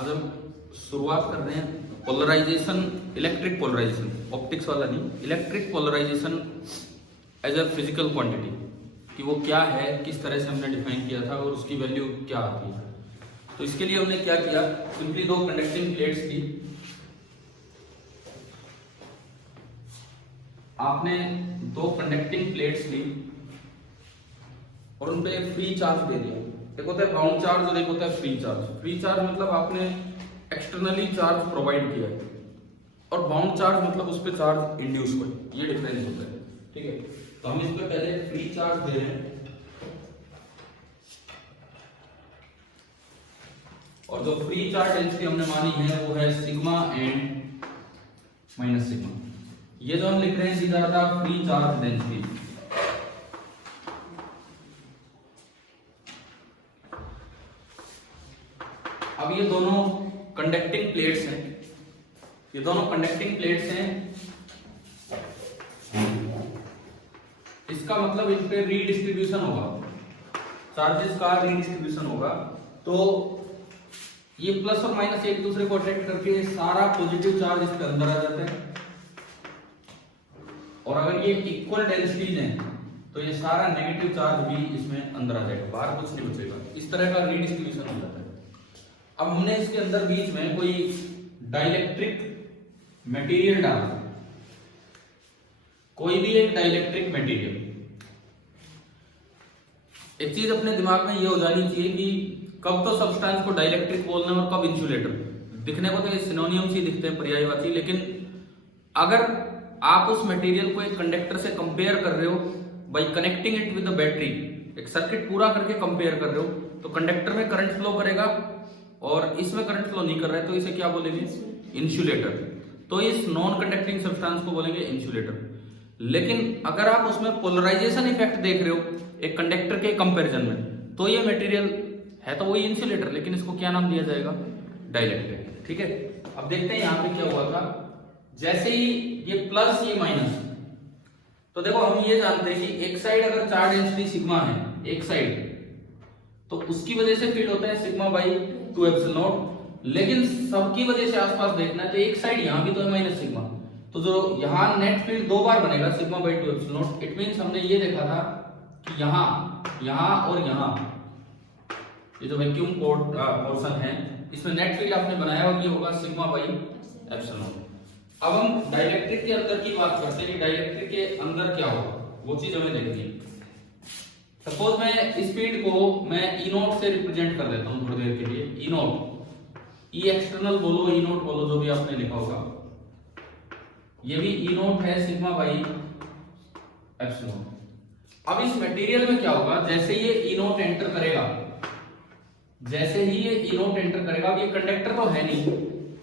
आज हम शुरुआत कर रहे हैं पोलराइजेशन, इलेक्ट्रिक पोलराइजेशन, ऑप्टिक्स वाला नहीं, electric polarization as a physical quantity, कि वो क्या है, किस तरह से हमने डिफाइन किया था और उसकी वैल्यू क्या आती है। तो इसके लिए हमने क्या किया, सिंपली दो कंडक्टिंग प्लेट्स ली, आपने दो कंडक्टिंग प्लेट्स ली और उन पे फ्री चार्ज दे दिया। एक होता है बाउंड चार्ज और एक होता है फ्री चार्ज। फ्री चार्ज मतलब आपने एक्सटर्नली चार्ज प्रोवाइड किया है और बाउंड चार्ज मतलब उस पर चार्ज इंड्यूस हुआ, ये डिफरेंस होता है। ठीक है, तो हम इस पे पहले फ्री चार्ज दे रहे हैं और जो फ्री चार्ज डेंसिटी हमने मानी है वो है सिग्मा एंड माइनस सिग्मा। ये जो हम लिख रहे हैं सीधा था फ्री चार्ज डेंसिटी। अब ये दोनों कंडक्टिंग प्लेट्स हैं, ये दोनों कंडक्टिंग प्लेट्स हैं, इसका मतलब इन पे रीडिस्ट्रीब्यूशन होगा, चार्जेस का रीडिस्ट्रीब्यूशन होगा। तो ये प्लस और माइनस एक दूसरे को अट्रैक्ट करके सारा पॉजिटिव चार्ज इसके अंदर आ जाता है, और अगर ये इक्वल डेंसिटीज हैं तो ये सारा नेगेटिव चार्ज भी इसमें अंदर आ जाएगा, बाहर कुछ नहीं बचेगा। इस तरह का रीडिस्ट्रीब्यूशन हो जाता है। अब हमने इसके अंदर बीच में कोई डाइलेक्ट्रिक मटेरियल डाला, कोई भी एक डाइलेक्ट्रिक मटेरियल। एक चीज अपने दिमाग में ये हो जानी चाहिए कि कब तो सब्सटेंस को डाइलेक्ट्रिक बोलना है और कब इंसुलेटर। दिखने को तो ये सिनोनियम्स ही दिखते हैं, पर्यायवाची, लेकिन अगर आप उस मटेरियल को एक कंडक्टर से कंपेयर कर रहे हो bye connecting it with the battery, एक सर्किट पूरा करके कंपेयर कर रहे हो, तो कंडक्टर में करंट फ्लो करेगा और इसमें करंट फ्लो नहीं कर रहा है, तो इसे क्या बोलेंगे, इंसुलेटर। तो इस नॉन कंडक्टिंग सब्सटेंस को बोलेंगे इंसुलेटर। लेकिन अगर आप उसमें पोलराइजेशन इफेक्ट देख रहे हो एक कंडक्टर के कंपैरिजन में, तो ये मटेरियल है तो वही इंसुलेटर, लेकिन इसको क्या नाम दिया जाएगा, डाइलेक्ट्रिक। ठीक है, अब देखते हैं यहाँ पे क्या हुआ था। जैसे ही ये प्लस ये माइनस, तो देखो हम ये जानते हैं कि एक साइड अगर चार्ज डेंसिटी सिग्मा है, एक साइड, तो उसकी वजह से फील्ड होता है सिग्मा बाई 2 एप्सिलॉन नॉट। लेकिन सबकी वजह से आसपास देखना है, तो एक साइड यहाँ भी तो है माइनस सिग्मा, तो जो यहाँ नेट फील्ड दो बार बनेगा sigma by 2 epsilon not. It means हमने ये देखा था कि यहाँ और यहाँ ये जो वैक्यूम पोर्शन है इसमें नेट फील्ड आपने बनाया और ये होगा सिग्मा बाई एप्सिलॉन नॉट। अब हम डाइलेक्ट्रिक के अंदर की बात करते हैं कि डाइलेक्ट्रिक के अंदर क्या होगा, वो चीज हमें देखनी है। सपोज मैं इस फील्ड को मैं ई नोट से रिप्रेजेंट कर देता हूं थोड़ी देर के लिए। ई नोट, ई एक्सटर्नल बोलो, ई नोट बोलो, जो भी आपने लिखा होगा, ये भी ई नोट है सिग्मा बाई एप्सिलॉन। अब इस मटेरियल में क्या होगा, जैसे ये ई नोट एंटर करेगा, जैसे ही ये ई नोट एंटर करेगा, अब ये कंडक्टर तो है नहीं,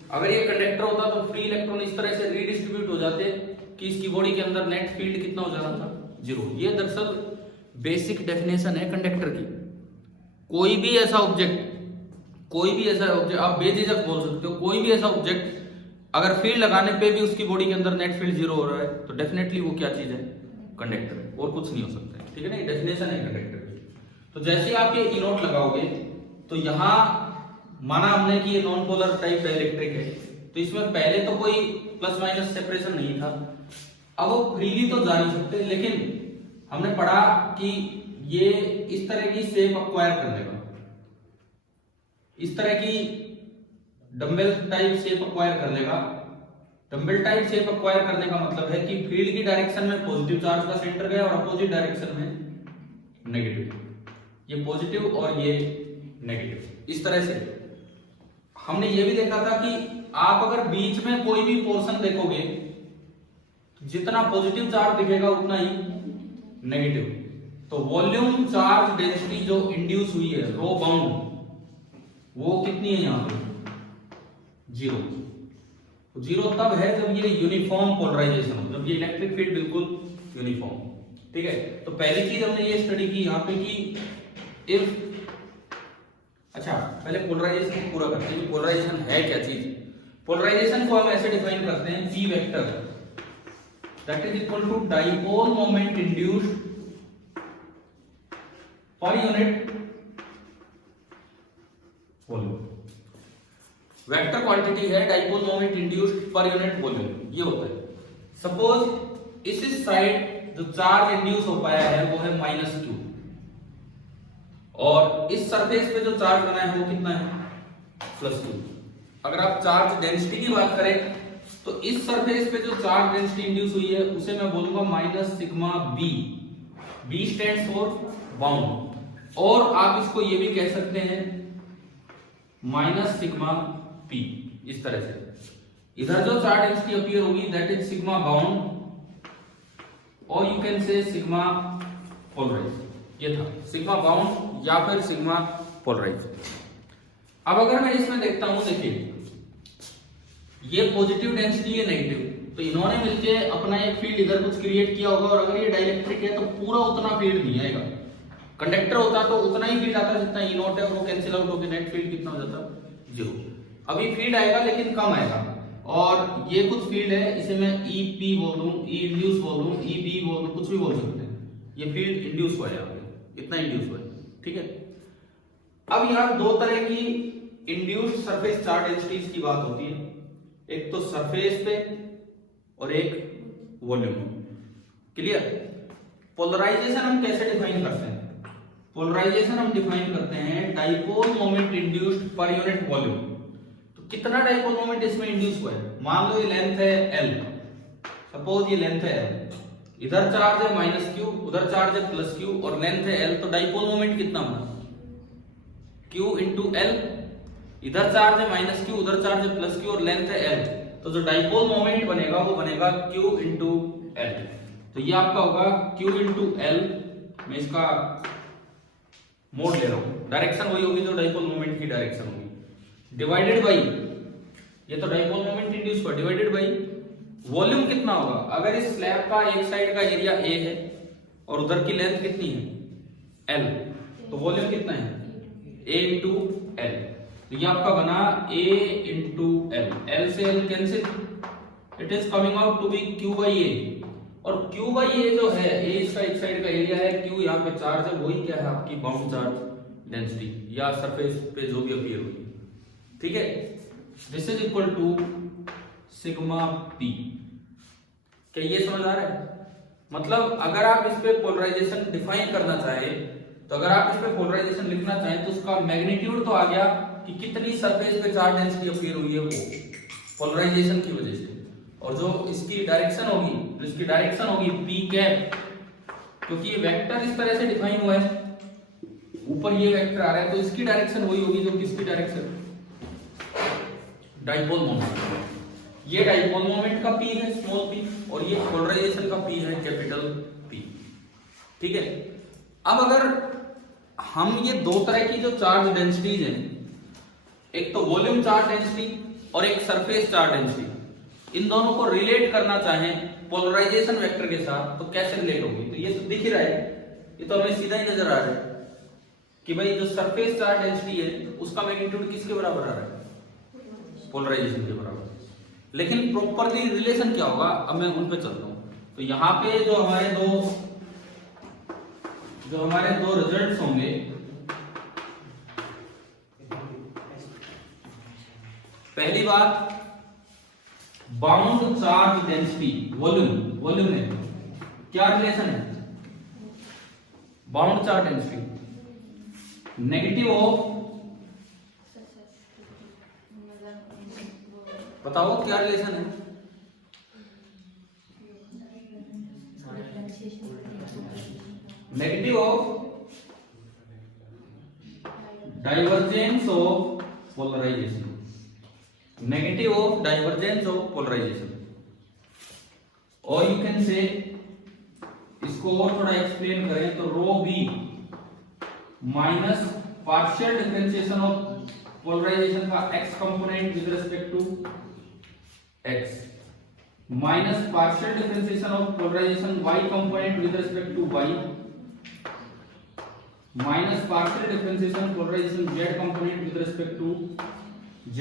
अगर ये कंडक्टर होता तो फ्री इलेक्ट्रॉन इस तरह से रीडिस्ट्रीब्यूट हो जाते कि इसकी बॉडी के अंदर नेट फील्ड कितना हो जाना था, 0। ये दरअसल बेसिक डेफिनेशन है कंडक्टर की। कोई भी ऐसा ऑब्जेक्ट आप बेझिझक बोल सकते हो, कोई भी ऐसा ऑब्जेक्ट अगर फील्ड लगाने पे भी उसकी बॉडी के अंदर नेट फील्ड 0 हो रहा है, तो डेफिनेटली वो क्या चीज है, कंडक्टर, और कुछ नहीं हो सकता है। ठीक है ना, ये डेफिनेशन है कंडक्टर की। तो जैसे आप ये ई नोट लगाओगे, तो यहां माना हमने कि ये नॉन पोलर टाइप डाइलेक्ट्रिक है, तो इसमें पहले तो कोई प्लस माइनस सेपरेशन नहीं था। अब वो फ्रीली तो जा नहीं सकते, लेकिन हमने पढ़ा कि ये इस तरह की शेप अक्वायर कर लेगा, इस तरह की डंबल टाइप शेप अक्वायर कर लेगा। डंबल टाइप शेप अक्वायर करने का मतलब है कि फील्ड की डायरेक्शन में पॉजिटिव चार्ज का सेंटर गया और अपोजिट डायरेक्शन में नेगेटिव, ये पॉजिटिव और ये नेगेटिव, इस तरह से। हमने ये भी देखा था कि आप अगर बीच में कोई भी पोर्शन देखोगे, जितना पॉजिटिव चार्ज दिखेगा उतना ही नेगेटिव। तो वॉल्यूम चार्ज डेंसिटी जो इंड्यूस हुई है रो बाउंड, वो कितनी है यहां पे, 0। 0 तब है जब ये यूनिफॉर्म पोलराइजेशन हो, जब ये इलेक्ट्रिक फील्ड बिल्कुल यूनिफॉर्म। ठीक है, तो पहली चीज हमने ये स्टडी की यहां पे कि इफ, अच्छा पहले पोलराइजेशन को पूरा करते हैं। पोलराइजेशन है क्या चीज, पोलराइजेशन को हम ऐसे डिफाइन करते हैं, P vector that is equal to dipole moment induced per unit volume। Vector quantity है dipole moment induced per unit volume, ये होता है। सपोज इस साइड जो चार्ज इंड्यूस हो पाया है वो है -q, और इस सरफेस पे जो चार्ज बना है वो कितना है +q। अगर आप चार्ज डेंसिटी की बात करें तो इस सरफेस पे जो चार्ज डेंसिटी इंड्यूस हुई है उसे मैं बोलूंगा -σb। b stands for bound, और आप इसको ये भी कह सकते हैं -σp। इस तरह से इधर जो चार्ज डेंसिटी अपीयर होगी दैट इज सिग्मा बाउंड, और you can say sigma polarize. ये था सिग्मा बाउंड या फिर सिग्मा पोलराइज। अब अगर मैं इसमें देखता हूं, देखिए ये पॉजिटिव डेंसिटी है नेगेटिव, तो इन्होंने मिलके अपना एक फील्ड इधर कुछ क्रिएट किया होगा, और अगर ये डाइलेक्ट्रिक है तो पूरा उतना फील्ड नहीं आएगा। कंडक्टर होता तो उतना ही फील्ड आता जितना ई नॉट है, और वो कैंसिल आउट होकर नेट फील्ड कितना हो जाता 0। अभी फील्ड आएगा लेकिन कम आएगा, और ये कुछ फील्ड है, इसे मैं ई पी बोल दूं, ई इंड्यूस बोल दूं, ई बी बोल दूं, कुछ भी बोल सकते हैं। ये फील्ड इंड्यूस हुआ है, इतना इंड्यूस हुआ है, ठीक है। अब यहाँ दो तरह की इंड्यूस्ड सरफेस चार्ज डेंसिटीज की बात होती है, एक तो सरफेस पे और एक वॉल्यूम। क्लियर? पोलराइजेशन हम कैसे डिफाइन करते हैं? पोलराइजेशन हम डिफाइन करते हैं dipole moment induced per unit volume. तो कितना डाइपोल मोमेंट इसमें इंड्यूस हुआ है? मान लो ये लेंथ है L, सपोज ये लेंथ है L, इधर चार्ज है -q, उधर चार्ज है +q, और लेंथ है L, तो डाइपोल मोमेंट कितना होगा? q × L। इधर चार्ज है -q, उधर चार्ज है +q, और लेंथ है L, तो जो डाइपोल मोमेंट बनेगा वो बनेगा q × L। तो ये आपका होगा q × L। मैं इसका मोड ले रहा हूं, डायरेक्शन वही होगी जो डाइपोल मोमेंट की डायरेक्शन होगी, डिवाइडेड बाई, ये तो डाइपोल मोमेंट इंड्यूस हुआ, डिवाइडेड बाई वॉल्यूम कितना होगा? अगर इस स्लैब का एक साइड का एरिया A है और उधर की लेंथ कितनी है L, तो वॉल्यूम कितना है A × L। तो ये आपका बना A × L, L से L cancel, it is coming out to be Q/A, और Q/A जो है, A इसका एक साइड का एरिया है, Q यहाँ पे चार्ज है, वही क्या है आपकी बाउंड चार्ज डेंसिटी या सरफेस पे जो भी अपीयर हुई, ठीक है। This is equal to sigma P। क्या ये समझ आ रहा है? मतलब अगर आप इस पे पोलराइजेशन डिफाइन करना चाहे, तो अगर आप इस पे पोलराइजेशन लिखना चाहें तो उसका मैग्नीट्यूड तो आ गया कि कितनी सरफेस पे चार्ज डेंसिटी अपीयर हुई है वो पोलराइजेशन की वजह से, और जो इसकी डायरेक्शन होगी, जो इसकी डायरेक्शन होगी p कैप, क्योंकि ये वेक्टर इस तरह से डिफाइन हुआ है, ऊपर ये वेक्टर आ रहा है, तो इसकी डायरेक्शन वही होगी जो किसकी डायरेक्शन, डाइपोल मोमेंट। ये डाइपोल मोमेंट का p है स्मॉल p, और ये पोलराइजेशन का p है कैपिटल P, ठीक है। अब अगर हम ये दो तरह की जो चार्ज डेंसिटीज हैं, एक तो वॉल्यूम चार्ज डेंसिटी और एक सरफेस चार्ज डेंसिटी, इन दोनों को रिलेट करना चाहें पोलराइजेशन वेक्टर के साथ, तो कैसे रिलेट होगी? तो ये तो दिख ही रहा है, ये तो हमें सीधा ही नजर आ रहा है कि भाई जो सरफेस चार्ज डेंसिटी है उसका मैग्नीट्यूड किसके बराबर आ रहा है? पोलराइजेशन के बराबर। लेकिन प्रॉपरली रिलेशन क्या होगा, अब मैं उन पे चलता हूं। तो यहाँ पे जो हमारे दो रिजल्ट्स होंगे, पहली बात बाउंड चार्ज डेंसिटी वॉल्यूम है, क्या रिलेशन है? Bound charge density negative of, बताओ क्या रिलेशन है? Negative of divergence of polarisation, negative of divergence of polarisation. और यू कैन से, इसको और थोड़ा एक्सप्लेन करें तो rho b minus partial differentiation of polarisation का x component with respect to x minus partial differentiation of polarisation y component with respect to y minus partial differentiation polarisation z component with respect to z।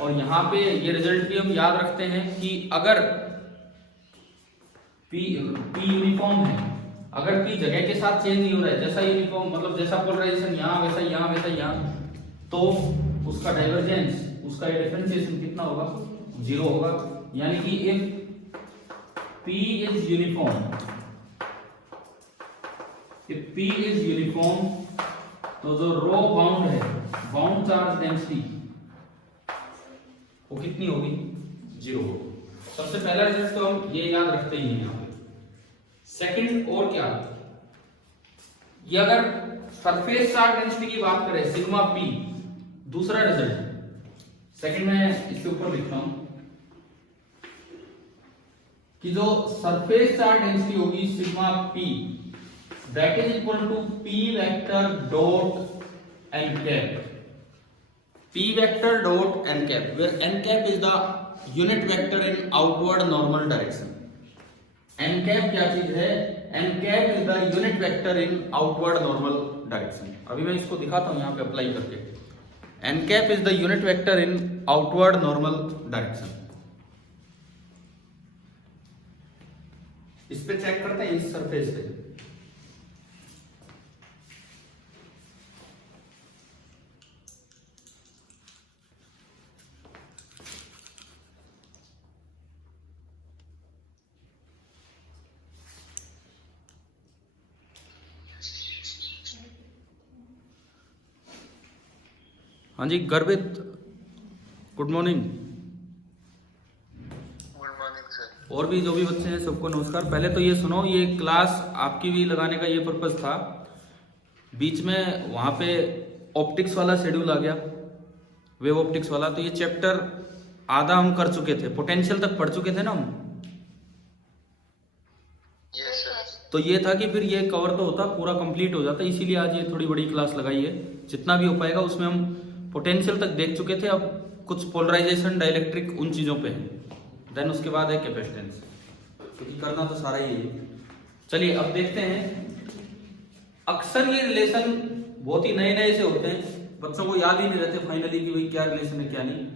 और यहां पे ये result भी हम याद रखते हैं कि अगर p यूनिफॉर्म है, अगर p जगह के साथ चेंज नहीं हो रहा है, जैसा यूनिफॉर्म मतलब जैसा पोलराइजेशन यहां वैसा यहां वैसा यहां, तो उसका डाइवर्जेंस उसका ये डिफरेंशिएशन कितना होगा, 0 होगा। यानी कि if P is uniform, if P is uniform तो जो रो बाउंड है, बाउंड चार्ज डेंसिटी वो कितनी होगी, 0 होगी। सबसे पहला रिजल्ट तो हम ये याद रखते ही हैं यहाँ पे। सेकंड और क्या, ये अगर सरफेस चार्ज डेंसिटी की बात करें सिग्मा P, दूसरा रिजल्ट सेकंड में इसके ऊपर लिखता हूं कि जो सरफेस चार्ज डेंसिटी होगी sigma P that is equal to P vector dot n cap, P vector dot n cap, where n cap is the unit vector in outward normal direction. n cap क्या चीज है, n cap is the unit vector in outward normal direction. अभी मैं इसको दिखाता हूं यहां पे अप्लाई करके। n cap is the unit vector in outward normal direction. इस पे चेक करते हैं, इस सरफेस पे हाँ जी Garbhit, good morning. Good morning sir. और भी जो भी बच्चे हैं सबको नमस्कार। पहले तो ये सुनो, ये क्लास आपकी भी लगाने का ये पर्पस था, बीच में वहाँ पे ऑप्टिक्स वाला शेड्यूल आ गया, वेव ऑप्टिक्स वाला, तो ये चैप्टर आधा हम कर चुके थे, पोटेंशियल तक पढ़ चुके थे ना हम। Yes sir. तो ये था कि फिर ये कवर तो होता, पूरा कंप्लीट हो जाता, इसीलिए आज ये थोड़ी बड़ी क्लास लगाई है। जितना भी हो पाएगा उसमें हम पोटेंशियल तक देख चुके थे, अब कुछ पोलराइजेशन डाइलेक्ट्रिक उन चीज़ों पे है, देन उसके बाद है कैपेसिटेंस, क्योंकि करना तो सारा ही है। चलिए अब देखते हैं। अक्सर ये रिलेशन बहुत ही नए नए से होते हैं, बच्चों को याद ही नहीं रहते फाइनली कि भाई क्या रिलेशन है क्या नहीं,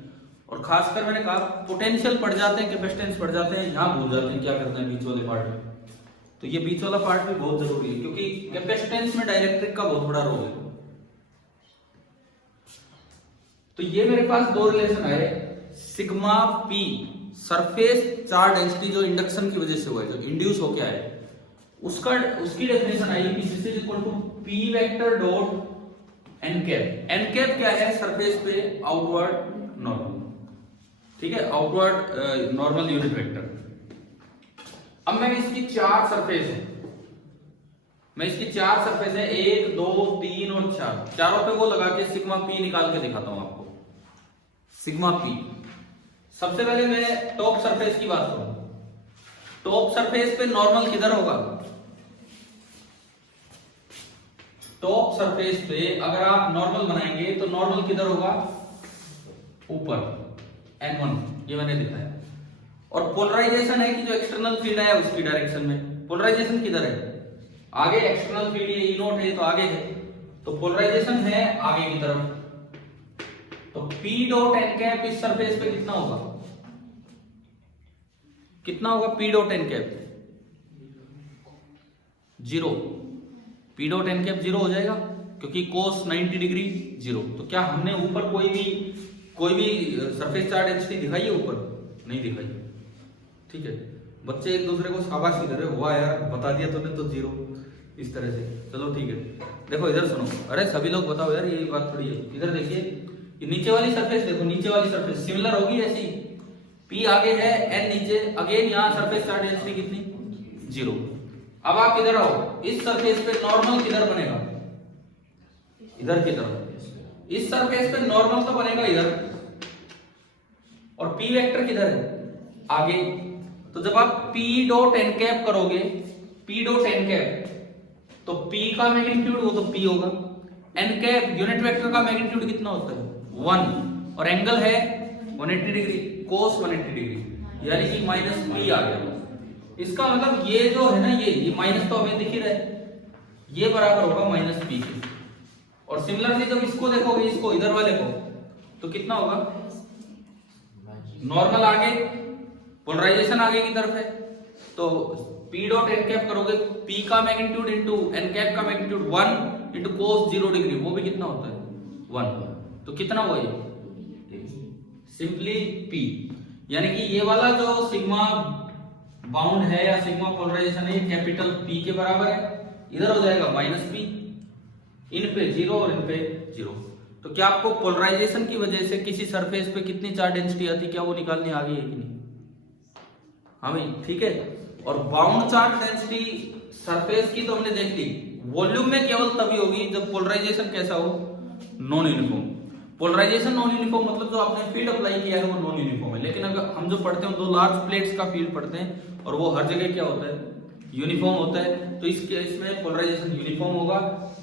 और खासकर मैंने कहा पोटेंशियल पढ़ जाते हैं, कैपेसिटेंस पढ़ जाते हैं, यहाँ भूल जाते हैं क्या करना है बीच वाले पार्ट में। तो ये बीच वाला पार्ट भी बहुत जरूरी है, क्योंकि कैपेसिटेंस में डाइलेक्ट्रिक का बहुत बड़ा रोल है। तो ये मेरे पास दो रिलेशन आए, sigma P surface charge density जो इंडक्शन की वजह से हुआ है, जो इंड्यूस हो क्या है, उसकी डेफिनेशन आई कि this is equal to P vector dot n cap. n cap क्या है, सरफेस पे आउटवर्ड नॉर्मल, ठीक है, आउटवर्ड नॉर्मल यूनिट वेक्टर। अब मैं इसकी चार सरफेस है, मैं इसकी चार सरफेस है 1 2 3 और 4, चारों पे वो लगा के सिग्मा P निकाल के दिखाता हूं आपको। सिग्मा P, सबसे पहले मैं टॉप सरफेस की बात करूं। टॉप सरफेस पे नॉर्मल किधर होगा, टॉप सरफेस पे अगर आप नॉर्मल बनाएंगे तो नॉर्मल किधर होगा, ऊपर n1, ये मैंने दिखाया। और पोलराइजेशन है कि जो एक्सटर्नल फील्ड है उसकी डायरेक्शन में, पोलराइजेशन किधर है, आगे एक्सटर्नल फील्ड ये E नोट है तो आगे है, तो पोलराइजेशन है आगे की तरफ। तो P डॉट n कैप इस सरफेस पे कितना होगा, कितना होगा P dot n cap, 0। P dot n cap 0 हो जाएगा, क्योंकि cos 90 डिग्री 0। तो क्या हमने ऊपर कोई भी सरफेस चार्ज डेंसिटी दिखाई है, ऊपर नहीं दिखाई, ठीक है। बच्चे एक दूसरे को शाबाशी दे रहे, हुआ यार बता दिया तूने तो 0, इस तरह से। चलो ठीक है, देखो इधर सुनो, अरे सभी लोग बताओ यार, ये बात थोड़ी है। इधर देखिए, ये नीचे वाली सरफेस देखो, नीचे वाली सरफेस सिमिलर होगी ऐसी, P आगे है n नीचे, अगेन यहाँ सरफेस चार्ज डेंसिटी कितनी, 0। अब आप इधर आओ, इस सरफेस पे नॉर्मल किधर बनेगा, इधर की तरफ। इस सरफेस पे नॉर्मल तो बनेगा इधर, और P वेक्टर किधर है, आगे। तो जब आप P डॉट n कैप करोगे, P डॉट n कैप, तो P का मैग्नीट्यूड वो तो P होगा, n कैप यूनिट वेक्टर का मैग्नीट्यूड कितना होता है, 1, और एंगल है 180 डिग्री, cos 180 डिग्री, यानी कि माइनस P आ गया। इसका मतलब ये जो है ना, ये माइनस तो हमें दिख ही रहा है, ये बराबर होगा माइनस P के। और सिमिलरली जब इसको देखोगे, इसको इधर वाले को, तो कितना होगा, नॉर्मल आगे, पोलराइजेशन आगे की तरफ है, तो P डॉट n कैप करोगे, P का मैग्नीट्यूड इंटू n कैप का मैग्नीट्यूड 1 इंटू cos 0 डिग्री, वो भी कितना होता है, 1। तो कितना हुआ ये, सिंपली P, यानी कि ये वाला जो सिग्मा बाउंड है या सिग्मा पोलराइजेशन है ये कैपिटल P के बराबर है, इधर हो जाएगा -P, इन पे 0 और इन पे 0। तो क्या आपको पोलराइजेशन की वजह से किसी सरफेस पे कितनी चार्ज डेंसिटी आती है, क्या वो निकालनी आ गई है कि नहीं? हाँ भाई, ठीक है। और बाउंड चार्ज डेंसिटी सरफेस की तो हमने देख ली, वॉल्यूम में केवल तभी होगी जब पोलराइजेशन कैसा हो, non uniform. Polarization non uniform मतलब जो आपने फील्ड अप्लाई किया है वो नॉन यूनिफॉर्म है, लेकिन अगर हम जो पढ़ते हैं 2 लार्ज प्लेट्स का फील्ड पढ़ते हैं और वो हर जगह क्या होता है, यूनिफॉर्म होता है, तो इस केस में पोलराइजेशन यूनिफॉर्म होगा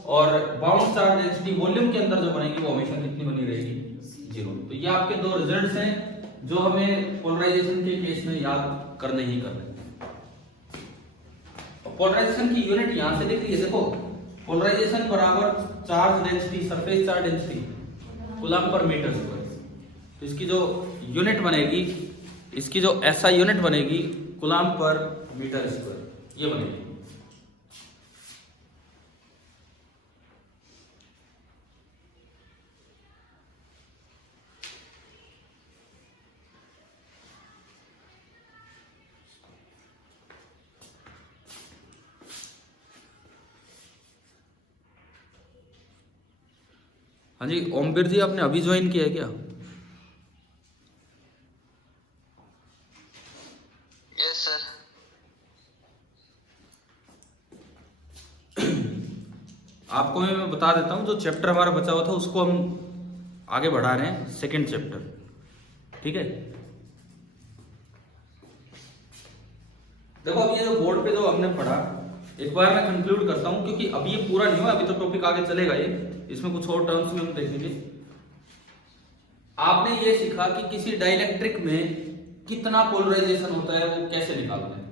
और बाउंड चार्ज डेंसिटी वॉल्यूम के अंदर जो बनेगी वो हमेशा कितनी बनी रहेगी, 0। तो ये आपके 2 रिजल्ट्स हैं जो हमें पोलराइजेशन के केस में याद करने ही करने। पोलराइजेशन की यूनिट यहां से दिख रही है, देखो पोलराइजेशन बराबर charge density, surface charge density coulomb पर मीटर स्क्वायर। तो इसकी जो यूनिट बनेगी, इसकी जो ऐसा यूनिट बनेगी कूलम पर मीटर स्क्वायर, ये बनेगी। हाँ जी, ओमवीर जी आपने अभी ज्वाइन किया है क्या? Yes sir. आपको मैं बता देता हूँ, जो चैप्टर हमारा बचा हुआ था उसको हम आगे बढ़ा रहे हैं, सेकंड चैप्टर, ठीक है। देखो अब ये जो बोर्ड पे जो हमने पढ़ा, एक बार मैं कंक्लूड करता हूं क्योंकि अभी ये पूरा नहीं हुआ, अभी तो टॉपिक आगे चलेगा, ये इसमें कुछ और टर्म्स भी हम देखेंगे। आपने ये सीखा कि किसी डाइलेक्ट्रिक में कितना पोलराइजेशन होता है वो कैसे निकालते हैं,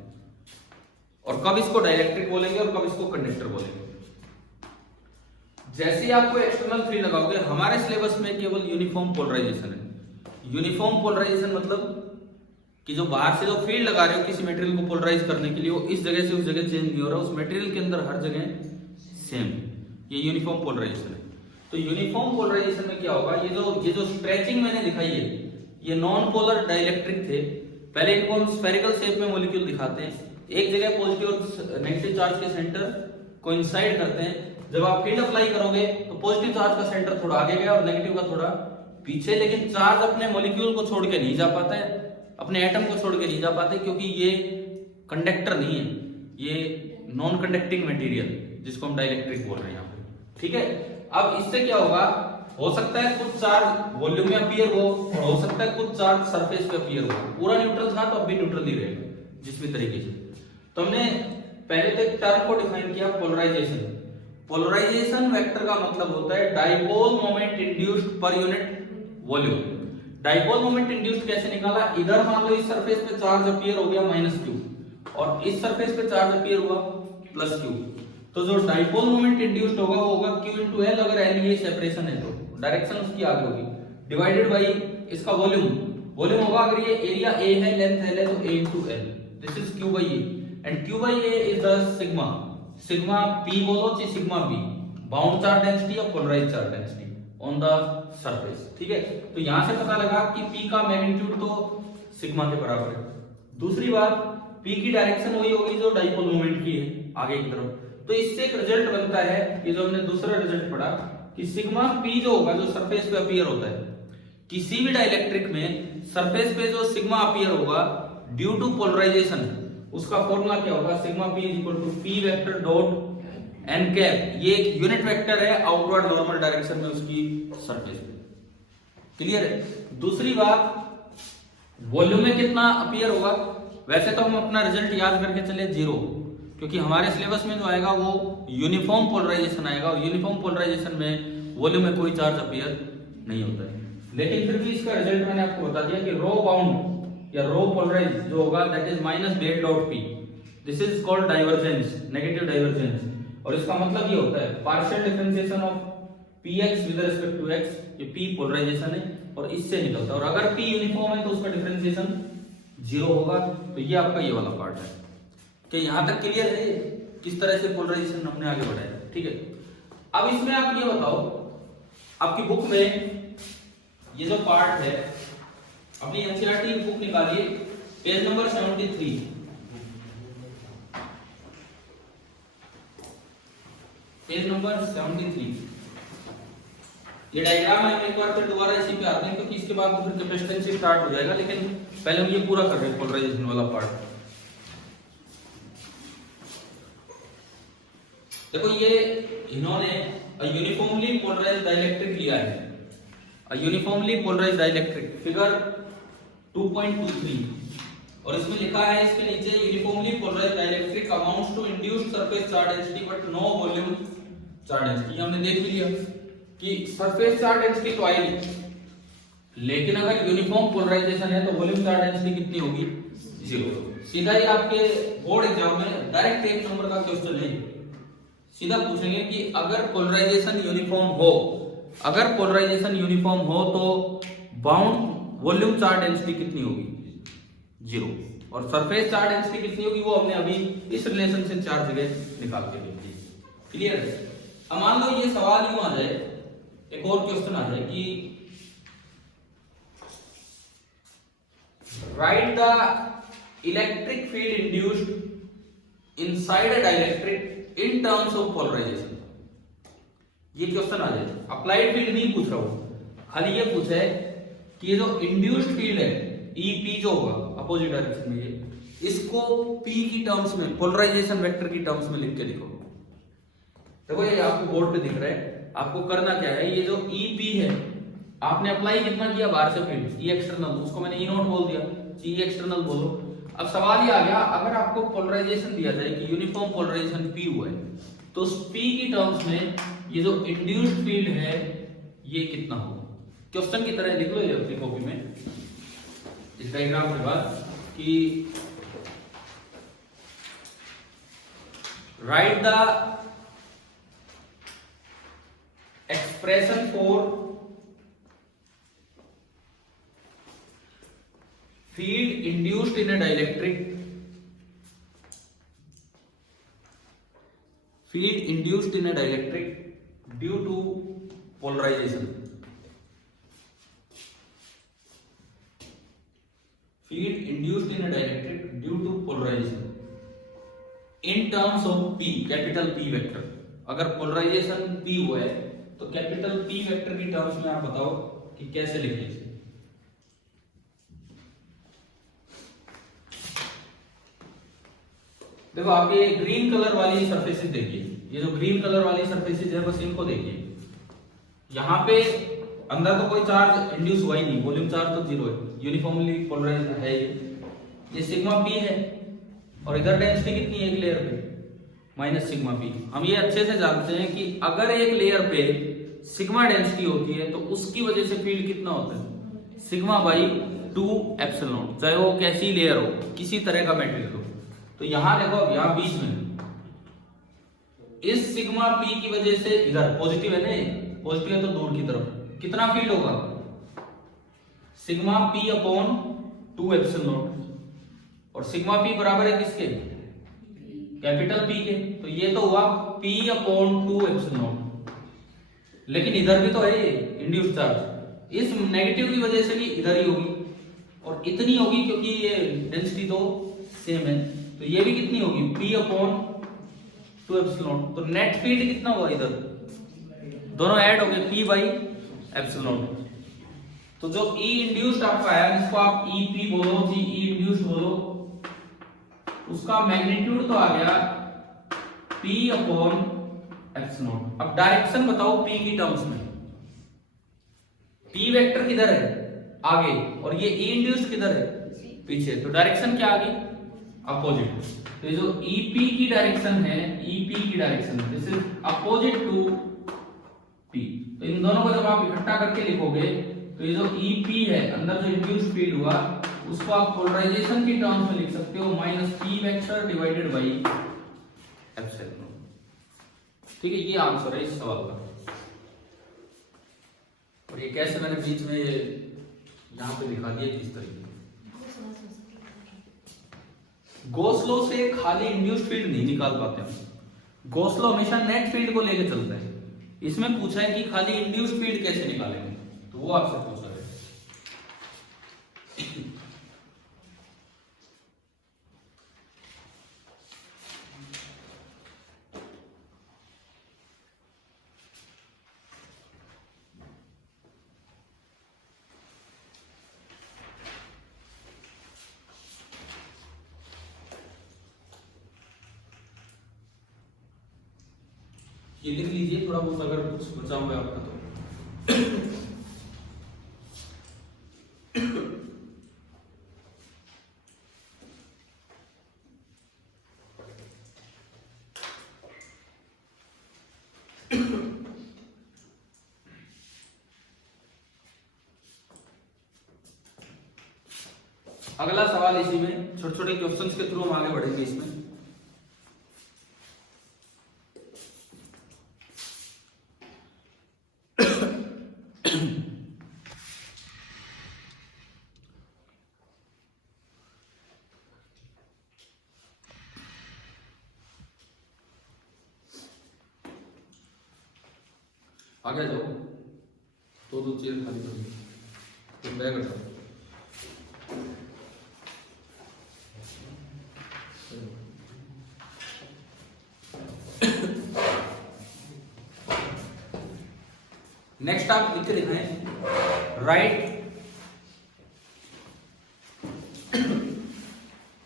और कब इसको डाइलेक्ट्रिक बोलेंगे और कब इसको कंडक्टर बोलेंगे। जैसे ही आपको एक्सटर्नल फील्ड लगाओगे, हमारे सिलेबस में केवल यूनिफॉर्म पोलराइजेशन है। यूनिफॉर्म पोलराइजेशन मतलब कि जो बाहर से जो फील्ड लगा रहे हो किसी मटेरियल को पोलराइज करने के लिए, वो इस जगह से उस जगह चेंज नहीं हो रहा, उस मटेरियल के अंदर हर जगह सेम, ये यूनिफॉर्म पोलराइजेशन है। तो यूनिफॉर्म पोलराइजेशन में क्या होगा, ये जो स्ट्रेचिंग मैंने दिखाई है, ये नॉन पोलर डाइलेक्ट्रिक थे। पहले इनको हम स्फेरिकल शेप में मॉलिक्यूल दिखाते हैं, एक जगह पॉजिटिव और नेगेटिव चार्ज के सेंटर कोइंसाइड करते हैं। जब आप फील्ड अप्लाई करोगे तो पॉजिटिव चार्ज का सेंटर थोड़ा आगे गया और नेगेटिव का थोड़ा पीछे, लेकिन चार्ज अपने मॉलिक्यूल को छोड़ के नहीं जा पाता है, अपने एटम को छोड़ के नहीं जा पाते, क्योंकि ये कंडक्टर नहीं है, ये नॉन कंडक्टिंग मटेरियल जिसको हम डाइलेक्ट्रिक बोल रहे हैं यहाँ पे, ठीक है। अब इससे क्या होगा, हो सकता है कुछ चार्ज वॉल्यूम में अपीयर हो सकता है कुछ चार्ज सरफेस पे अपीयर हो, पूरा न्यूट्रल था तो अब भी न्यूट्रल ही रहेगा जिस भी तरीके से। तो हमने पहले तो एक टर्म को डिफाइन किया, पोलराइजेशन। पोलराइजेशन वेक्टर का मतलब होता है dipole moment induced per unit volume. Dipole moment induced कैसे निकाला, इधर मान लो इस सरफेस पे चार्ज अपीयर हो गया -q और इस सरफेस पे चार्ज अपीयर हुआ +q, तो जो डाइपोल मोमेंट इंड्यूस्ड होगा वो होगा q * l, अगर l ये सेपरेशन है तो डायरेक्शन उसकी आगे होगी, डिवाइडेड बाय इसका वॉल्यूम। वॉल्यूम होगा, अगर ये एरिया a है, लेंथ l है, तो a * l, this is q / a and q / a is the sigma, sigma p बोलो चाहे sigma b, bound charge density और polarised charge density on the surface, ठीक है। तो यहां से पता लगा कि p का मैग्नीट्यूड तो सिग्मा के बराबर है। दूसरी बात, p की डायरेक्शन वही होगी जो डाइपोल मोमेंट की है, आगे की तरफ। तो इससे एक रिजल्ट बनता है, ये जो हमने दूसरा रिजल्ट पढ़ा कि सिग्मा p जो होगा, जो सरफेस पे अपीयर होता है किसी भी डाइलेक्ट्रिक में, सरफेस पे जो सिग्मा अपीयर होगा ड्यू टू पोलराइजेशन, उसका फॉर्मूला क्या होगा, sigma p = p vector dot n cap, ये एक यूनिट वेक्टर है आउटवर्ड नॉर्मल डायरेक्शन में उसकी सरफेस पे, क्लियर है। दूसरी बात, वॉल्यूम में कितना अपीयर होगा, वैसे तो हम अपना रिजल्ट याद करके चले 0, क्योंकि हमारे सिलेबस में जो आएगा वो यूनिफॉर्म पोलराइजेशन आएगा और यूनिफॉर्म पोलराइजेशन में वॉल्यूम में कोई चार्ज अपीयर नहीं होता है। लेकिन फिर भी इसका रिजल्ट मैंने आपको बता दिया कि रो बाउंड या रो पोलराइज जो होगा that is -del.p, this is called divergence, negative divergence, और इसका मतलब ये होता है partial differentiation of px with respect to x, ये p पोलराइजेशन है और इससे निकलता है, और अगर p यूनिफॉर्म है तो उसका डिफरेंशिएशन 0 होगा। तो ये आपका ये वाला पार्ट है, कि यहां तक क्लियर है किस तरह से पोलराइजेशन हमने आगे बढ़ाया, ठीक है। अब इसमें आप ये बताओ, आपकी बुक में ये जो पार्ट है अपनी एनसीईआरटी बुक निकालिए, पेज नंबर 73। Page number 73। ये डायग्राम है, हम एक बार फिर दोबारा इसी पे आते हैं क्योंकि इसके बाद तो फिर कैपेसिटेंस स्टार्ट हो जाएगा, लेकिन पहले हम ये पूरा कर रहे हैं पोलराइजेशन वाला पार्ट। देखो ये इन्होंने यूनिफॉर्मली पोलराइज्ड डाइलेक्ट्रिक लिया है, यूनिफॉर्मली पोलराइज्ड डाइलेक्ट्रिक फिगर 2.23, और इसमें लिखा है इसके नीचे uniformly polarized dielectric amounts to induced surface charge density but no volume charge density. हमने देख भी लिया कि सरफेस चार्ज डेंसिटी तो आएगी, लेकिन अगर यूनिफॉर्म पोलराइजेशन है तो वॉल्यूम चार्ज डेंसिटी कितनी होगी? 0। सीधा ही आपके बोर्ड एग्जाम में डायरेक्ट 1 नंबर का क्वेश्चन है, सीधा पूछेंगे कि अगर पोलराइजेशन यूनिफॉर्म हो, अगर पोलराइजेशन यूनिफॉर्म हो तो बाउंड वॉल्यूम चार्ज डेंसिटी कितनी होगी? 0। और सरफेस चार्ज डेंसिटी कितनी होगी वो हमने अभी इस रिलेशन से 4 जगह निकाल के लिख दी। क्लियर है? अब मान लो ये सवाल यूं आ जाए, एक और क्वेश्चन आ जाए कि write the electric field induced inside a dielectric in terms of polarization. ये क्वेश्चन आ जाए, अप्लाइड फील्ड नहीं पूछ रहा हूं, खाली ये पूछा है कि ये जो इंड्यूस्ड फील्ड है EP जो होगा अपोजिट डायरेक्शन में, ये इसको P की टर्म्स में, पोलराइजेशन वेक्टर की टर्म्स में लिख के लिखो। देखो ये आपको बोर्ड पे दिख रहा है, आपको करना क्या है, ये जो EP है आपने अप्लाई कितना किया बाहर से फील्ड, E एक्सटर्नल, उसको मैंने E नोट बोल दिया, E एक्सटर्नल बोलो। अब सवाल ये आ गया, अगर आपको पोलराइजेशन दिया जाए कि यूनिफॉर्म पोलराइजेशन P हुआ है, तो उस P की टर्म्स में ये जो इंड्यूस्ड फील्ड है ये कितना होगा? क्वेश्चन की तरह लिख लो ये अपनी कॉपी में इस डायग्राम के बाद कि write the expression for field induced in a dielectric, field induced in a dielectric due to polarization, field induced in a dielectric due to polarization in terms of P, capital P vector। अगर polarisation P हुआ है तो capital P vector की terms में आप बताओ कि कैसे लिखें। देखो आप ये ग्रीन कलर वाली सरफेसेस देखिए, ये जो ग्रीन कलर वाली सरफेसेस है बस इनको देखिए, यहाँ पे अंदर तो कोई चार्ज इंड्यूस हुआ ही नहीं, वॉल्यूम चार्ज तो 0 है, यूनिफॉर्मली पोलराइज्ड है ये सिग्मा P है, और इधर डेंसिटी कितनी है एक लेयर पे? Minus sigma P। हम ये अच्छे से जानते हैं कि अगर एक लेयर पे सिग्मा डेंसिटी होती है तो उसकी वजह से फील्ड कितना होता है? सिग्मा बाई 2 एप्सिलॉन नॉट, चाहे वो कैसी लेयर हो, किसी तरह का मेटेरियल हो। तो यहां देखो, यहां बीच में इस सिग्मा P की वजह से इधर पॉजिटिव है ना, पॉजिटिव है तो दूर की तरफ कितना फील्ड होगा? Sigma P upon 2 epsilon not, और सिग्मा P बराबर है किसके? कैपिटल P के, तो ये तो हुआ P अपॉन 2 एप्सिलॉन नॉट। लेकिन इधर भी तो है इंड्यूस्ड चार्ज, इस नेगेटिव की वजह से भी इधर ही होगी, और इतनी होगी क्योंकि ये डेंसिटी तो सेम है, तो ये भी कितनी होगी? P upon 2 epsilon. तो नेट फील्ड कितना हुआ? इधर दोनों ऐड हो गए, P बाई एप्सिलॉन। तो जो E इंड्यूस्ड आपका है, इसको आप EP बोलो, जी E इंड्यूस्ड बोलो, उसका मैग्नीट्यूड तो आ गया P अपॉन एप्सिलॉन। अब डायरेक्शन बताओ P की टर्म्स में, P वेक्टर किधर है? आगे, और ये E इंड्यूस्ड किधर है? पीछे, तो डायरेक्शन क्या आ गई? अपोजिट। तो ये जो EP की डायरेक्शन है, EP की direction this is opposite to P। तो इन दोनों को जब आप इकट्ठा करके लिखोगे तो ये जो EP है, अंदर जो इंड्यूस्ड फील्ड हुआ, उसको आप पोलराइजेशन की टर्म्स में लिख सकते हो minus P vector divided by epsilon. ठीक है, ये आंसर है इस सवाल का। और ये कैसे मैंने बीच में यहाँ पे लिखा दिया किस तरीके। गॉस लॉ से खाली इंड्यूस्ड फील्ड नहीं निकाल पाते हम, गॉस लॉ हमेशा नेट फील्ड को लेकर चलता है। इसमें पूछा है कि खाली इंड्यूस्ड फील्ड कैसे निकालेंगे, तो वो आपसे पूछा है। ये लिख लीजिए थोड़ा बहुत अगर कुछ बचा हुआ है आपका तो। अगला सवाल इसी में छोटे छोटे क्वेश्चंस के थ्रू हम आगे बढ़ेंगे इसमें। आगे जाओ, दो चेयर खाली कर दो, तो बैग हटाओ। नेक्स्ट आप लिख के दिखाएं, right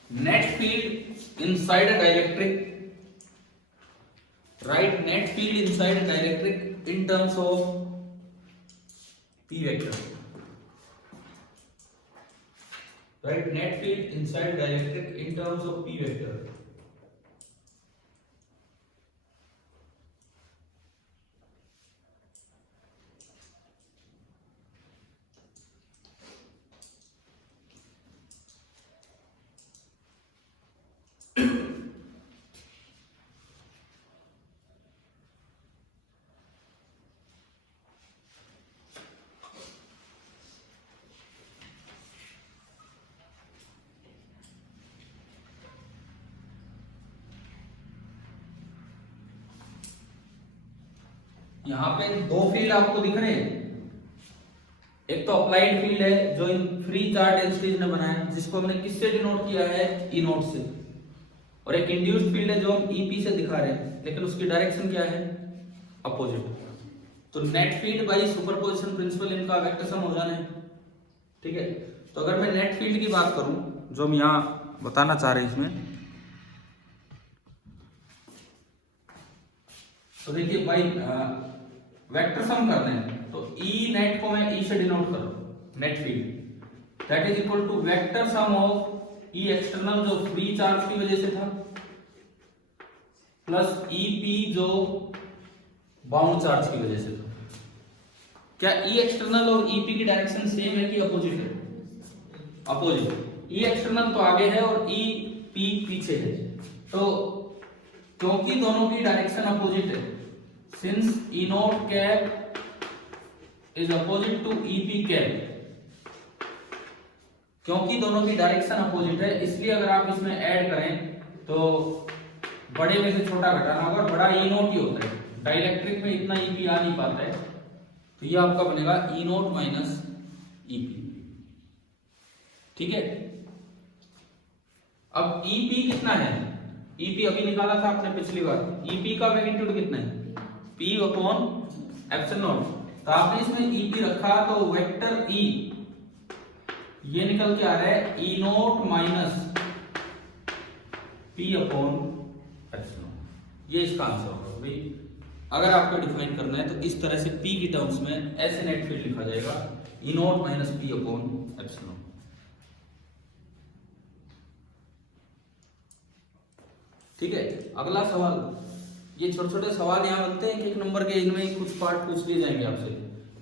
net field inside a dielectric, write net field inside a dielectric in terms of P vector. Write net field inside dielectric in terms of P vector. यहां पे दो फील्ड आपको दिख रहे हैं, एक तो अप्लाइड फील्ड है जो इन फ्री चार्ज डेंसिटीज ने बनाया है, जिसको हमने किससे डिनोट किया है, ई नोट से, और एक इंड्यूस्ड फील्ड है जो हम ईपी से दिखा रहे हैं, लेकिन उसकी डायरेक्शन क्या है, अपोजिट। तो net field by superposition principle इनका वेक्टर सम हो जाना है, ठीक है। तो अगर मैं नेट फील्ड की बात करूं जो हम यहां बताना चाह रहे हैं इसमें, तो देखिए भाई वेक्टर सम करना है तो ई नेट को मैं ई से डिनोट कर रहा हूं, net field that is equal to vector sum of E external जो फ्री चार्ज की वजह से था प्लस ई पी जो बाउंड चार्ज की वजह से था। क्या ई एक्सटर्नल और ई पी की डायरेक्शन सेम है कि अपोजिट है, अपोजिट। ई एक्सटर्नल तो आगे है और ई पी पीछे है, तो क्योंकि दोनों की डायरेक्शन अपोजिट है, since E naught cap is opposite to E P cap, क्योंकि दोनों की डायरेक्शन अपोजिट है इसलिए अगर आप इसमें ऐड करें तो बड़े में से छोटा घटाना होगा, बड़ा ई नोट ही होता है, डाइलेक्ट्रिक में इतना ई पी आ नहीं पाता है, तो ये आपका बनेगा ई नोट माइनस ई पी, ठीक है। अब ई पी कितना है, ईपी अभी निकाला था आपने पिछली बार, ईपी का मैग्नीट्यूड कितना है, P अपॉन एप्सिलॉन नॉट, तो आपने इसमें ईपी रखा तो वेक्टर ई ये निकल के आ रहा है e naught minus P upon epsilon, ये इसका आंसर होगा भाई। अगर आपको डिफाइन करना है तो इस तरह से P की टर्म्स में ऐसे नेट फील्ड लिखा जाएगा e naught minus P upon epsilon. ठीक है, अगला सवाल, ये छोटे छोटे सवाल यहाँ बनते हैं कि एक नंबर के, इनमें ही कुछ पार्ट पूछ लिए जाएंगे आपसे,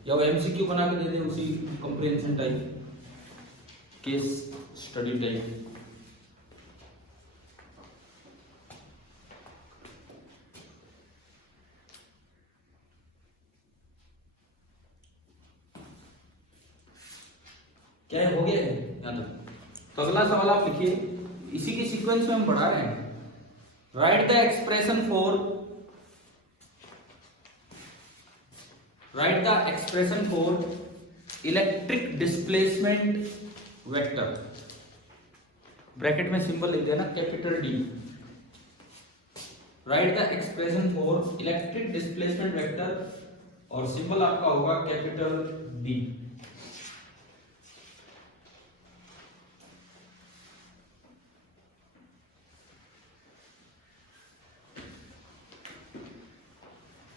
या वो एमसीक्यू बना के दे दें उसी comprehension type, case study type. क्या है, हो गया है यहाँ तक? तो अगला सवाल आप लिखिए, इसी की सीक्वेंस में हम बढ़ा रहे हैं। Write the expression for electric displacement vector, bracket में सिंबल लिख देना capital D। Write the expression for electric displacement vector और सिंबल आपका होगा कैपिटल D।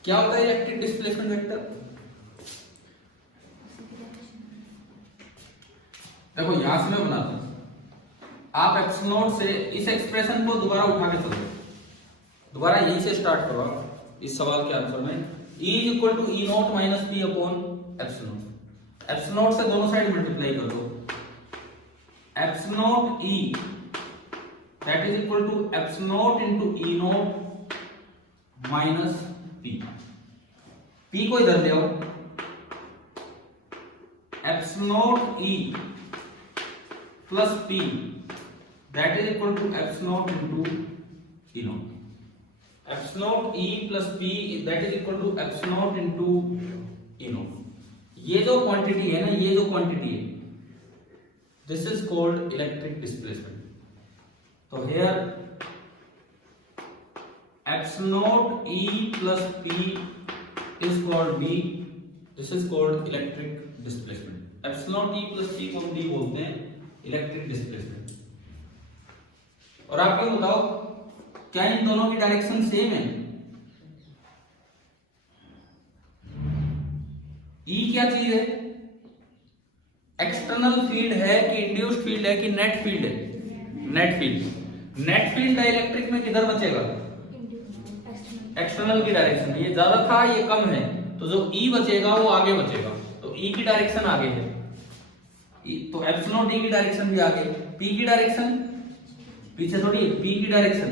क्या होता है इलेक्ट्रिक डिस्प्लेसमेंट वेक्टर? देखो यहां से मैं बनाता हूं, आप एप्सिलॉन नॉट से इस एक्सप्रेशन को दोबारा उठा के चलो, दोबारा यहीं से स्टार्ट करो आप इस सवाल के आंसर में। E is equal to E naught minus P upon epsilon naught. Epsilon naught से दोनों साइड मल्टीप्लाई कर दो, epsilon naught E that is equal to epsilon naught into E naught minus P. P को इधर ले आओ, epsilon naught E plus P that is equal to epsilon naught into E naught. Epsilon naught E plus P that is equal to epsilon naught into E naught. ये जो quantity है ना, ये जो क्वांटिटी है, this is called electric displacement. तो here epsilon naught E plus P is called D, this is called electric displacement। Epsilon E plus P को हम D बोलते हैं इलेक्ट्रिक डिस्प्लेसमेंट। और आप ये बताओ क्या इन दोनों की डायरेक्शन सेम है? E क्या चीज है? एक्सटर्नल फील्ड है कि इंड्यूस्ड फील्ड है कि नेट फील्ड है? Net field. Net field dielectric में किधर बचेगा? एक्सटर्नल की डायरेक्शन में। ये ज्यादा था, ये कम है, तो जो E बचेगा वो आगे बचेगा, तो E की डायरेक्शन आगे है, तो एप्सिलॉन D की डायरेक्शन भी आगे। P की डायरेक्शन पीछे थोड़ी है, P की डायरेक्शन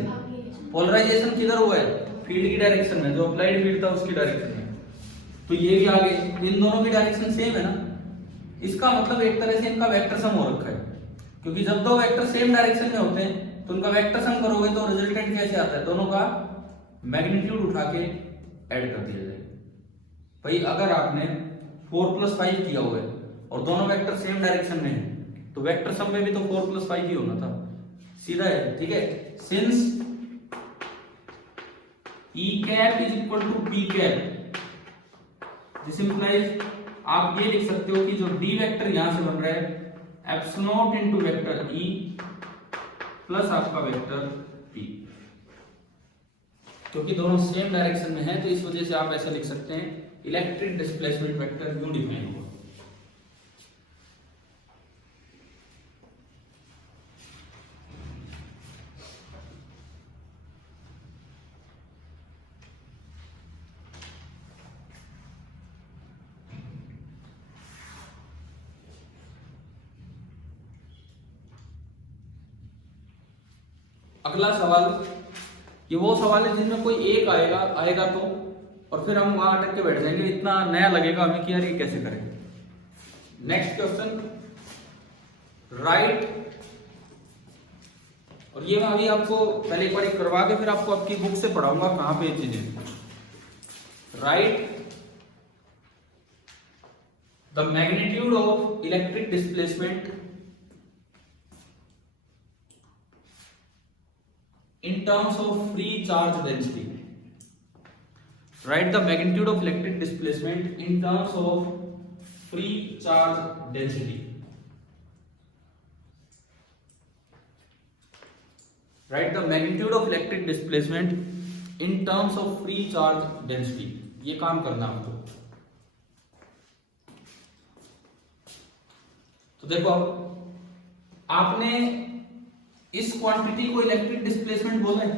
पोलराइजेशन किधर हुआ है? फील्ड की डायरेक्शन में, जो अप्लाइड फील्ड था उसकी डायरेक्शन में, तो ये भी आगे। इन दोनों की डायरेक्शन सेम है ना, इसका मतलब एक तरह से इनका वेक्टर सम हो रखा है, क्योंकि जब दो वेक्टर सेम डायरेक्शन में होते हैं तो उनका वेक्टर सम करोगे तो रिजल्टेंट कैसे आता है? दोनों का मैग्नीट्यूड उठा के ऐड कर दिया जाएगा। भाई अगर आपने 4 प्लस 5 किया हुआ है और दोनों वेक्टर सेम डायरेक्शन में है तो वेक्टर सम में भी तो 4 प्लस 5 ही होना था, सीधा है, ठीक है। Since E cap is equal to P cap, this implies, आप ये लिख सकते हो कि जो D वेक्टर यहां से बन रहा है epsilon naught into vector E plus आपका वेक्टर P, क्योंकि दोनों सेम डायरेक्शन में है तो इस वजह से आप ऐसे लिख सकते हैं इलेक्ट्रिक डिस्प्लेसमेंट वेक्टर यूं डिफाइन होगा। अगला सवाल, ये वो सवाल है जिनमें कोई एक आएगा तो, और फिर हम वहां अटक के बैठ जाएंगे, इतना नया लगेगा हमें कि यार ये कैसे करें। नेक्स्ट क्वेश्चन, राइट, और ये मैं अभी आपको पहले एक बार करवा के फिर आपको आपकी बुक से पढ़ाऊंगा कहां पे ये चीजें। Right the magnitude of electric displacement in terms of free charge density. Write the magnitude of electric displacement in terms of free charge density. Write the magnitude of electric displacement in terms of free charge density. ये काम करना आपको। तो देखो आपने इस quantity को electric displacement बोला है,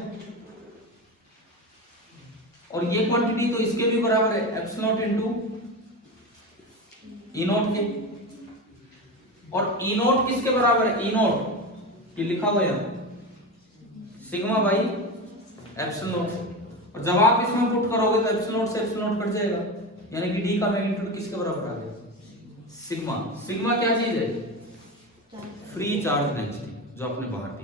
और ये क्वांटिटी तो इसके भी बराबर है epsilon naught into E not के, और ई नॉट किसके बराबर है? ई नॉट ये लिखा हुआ है सिग्मा बाई एप्सिलॉन नॉट, और जब आप इसमें पुट करोगे तो एप्सिलॉन नॉट से एप्सिलॉन नॉट कट जाएगा, यानी कि डी का मैग्नीट्यूड किसके बराबर आ गया? सिग्मा। सिग्मा क्या चीज है? फ्री चार्ज डेंसिटी जो आपने बाहर दी,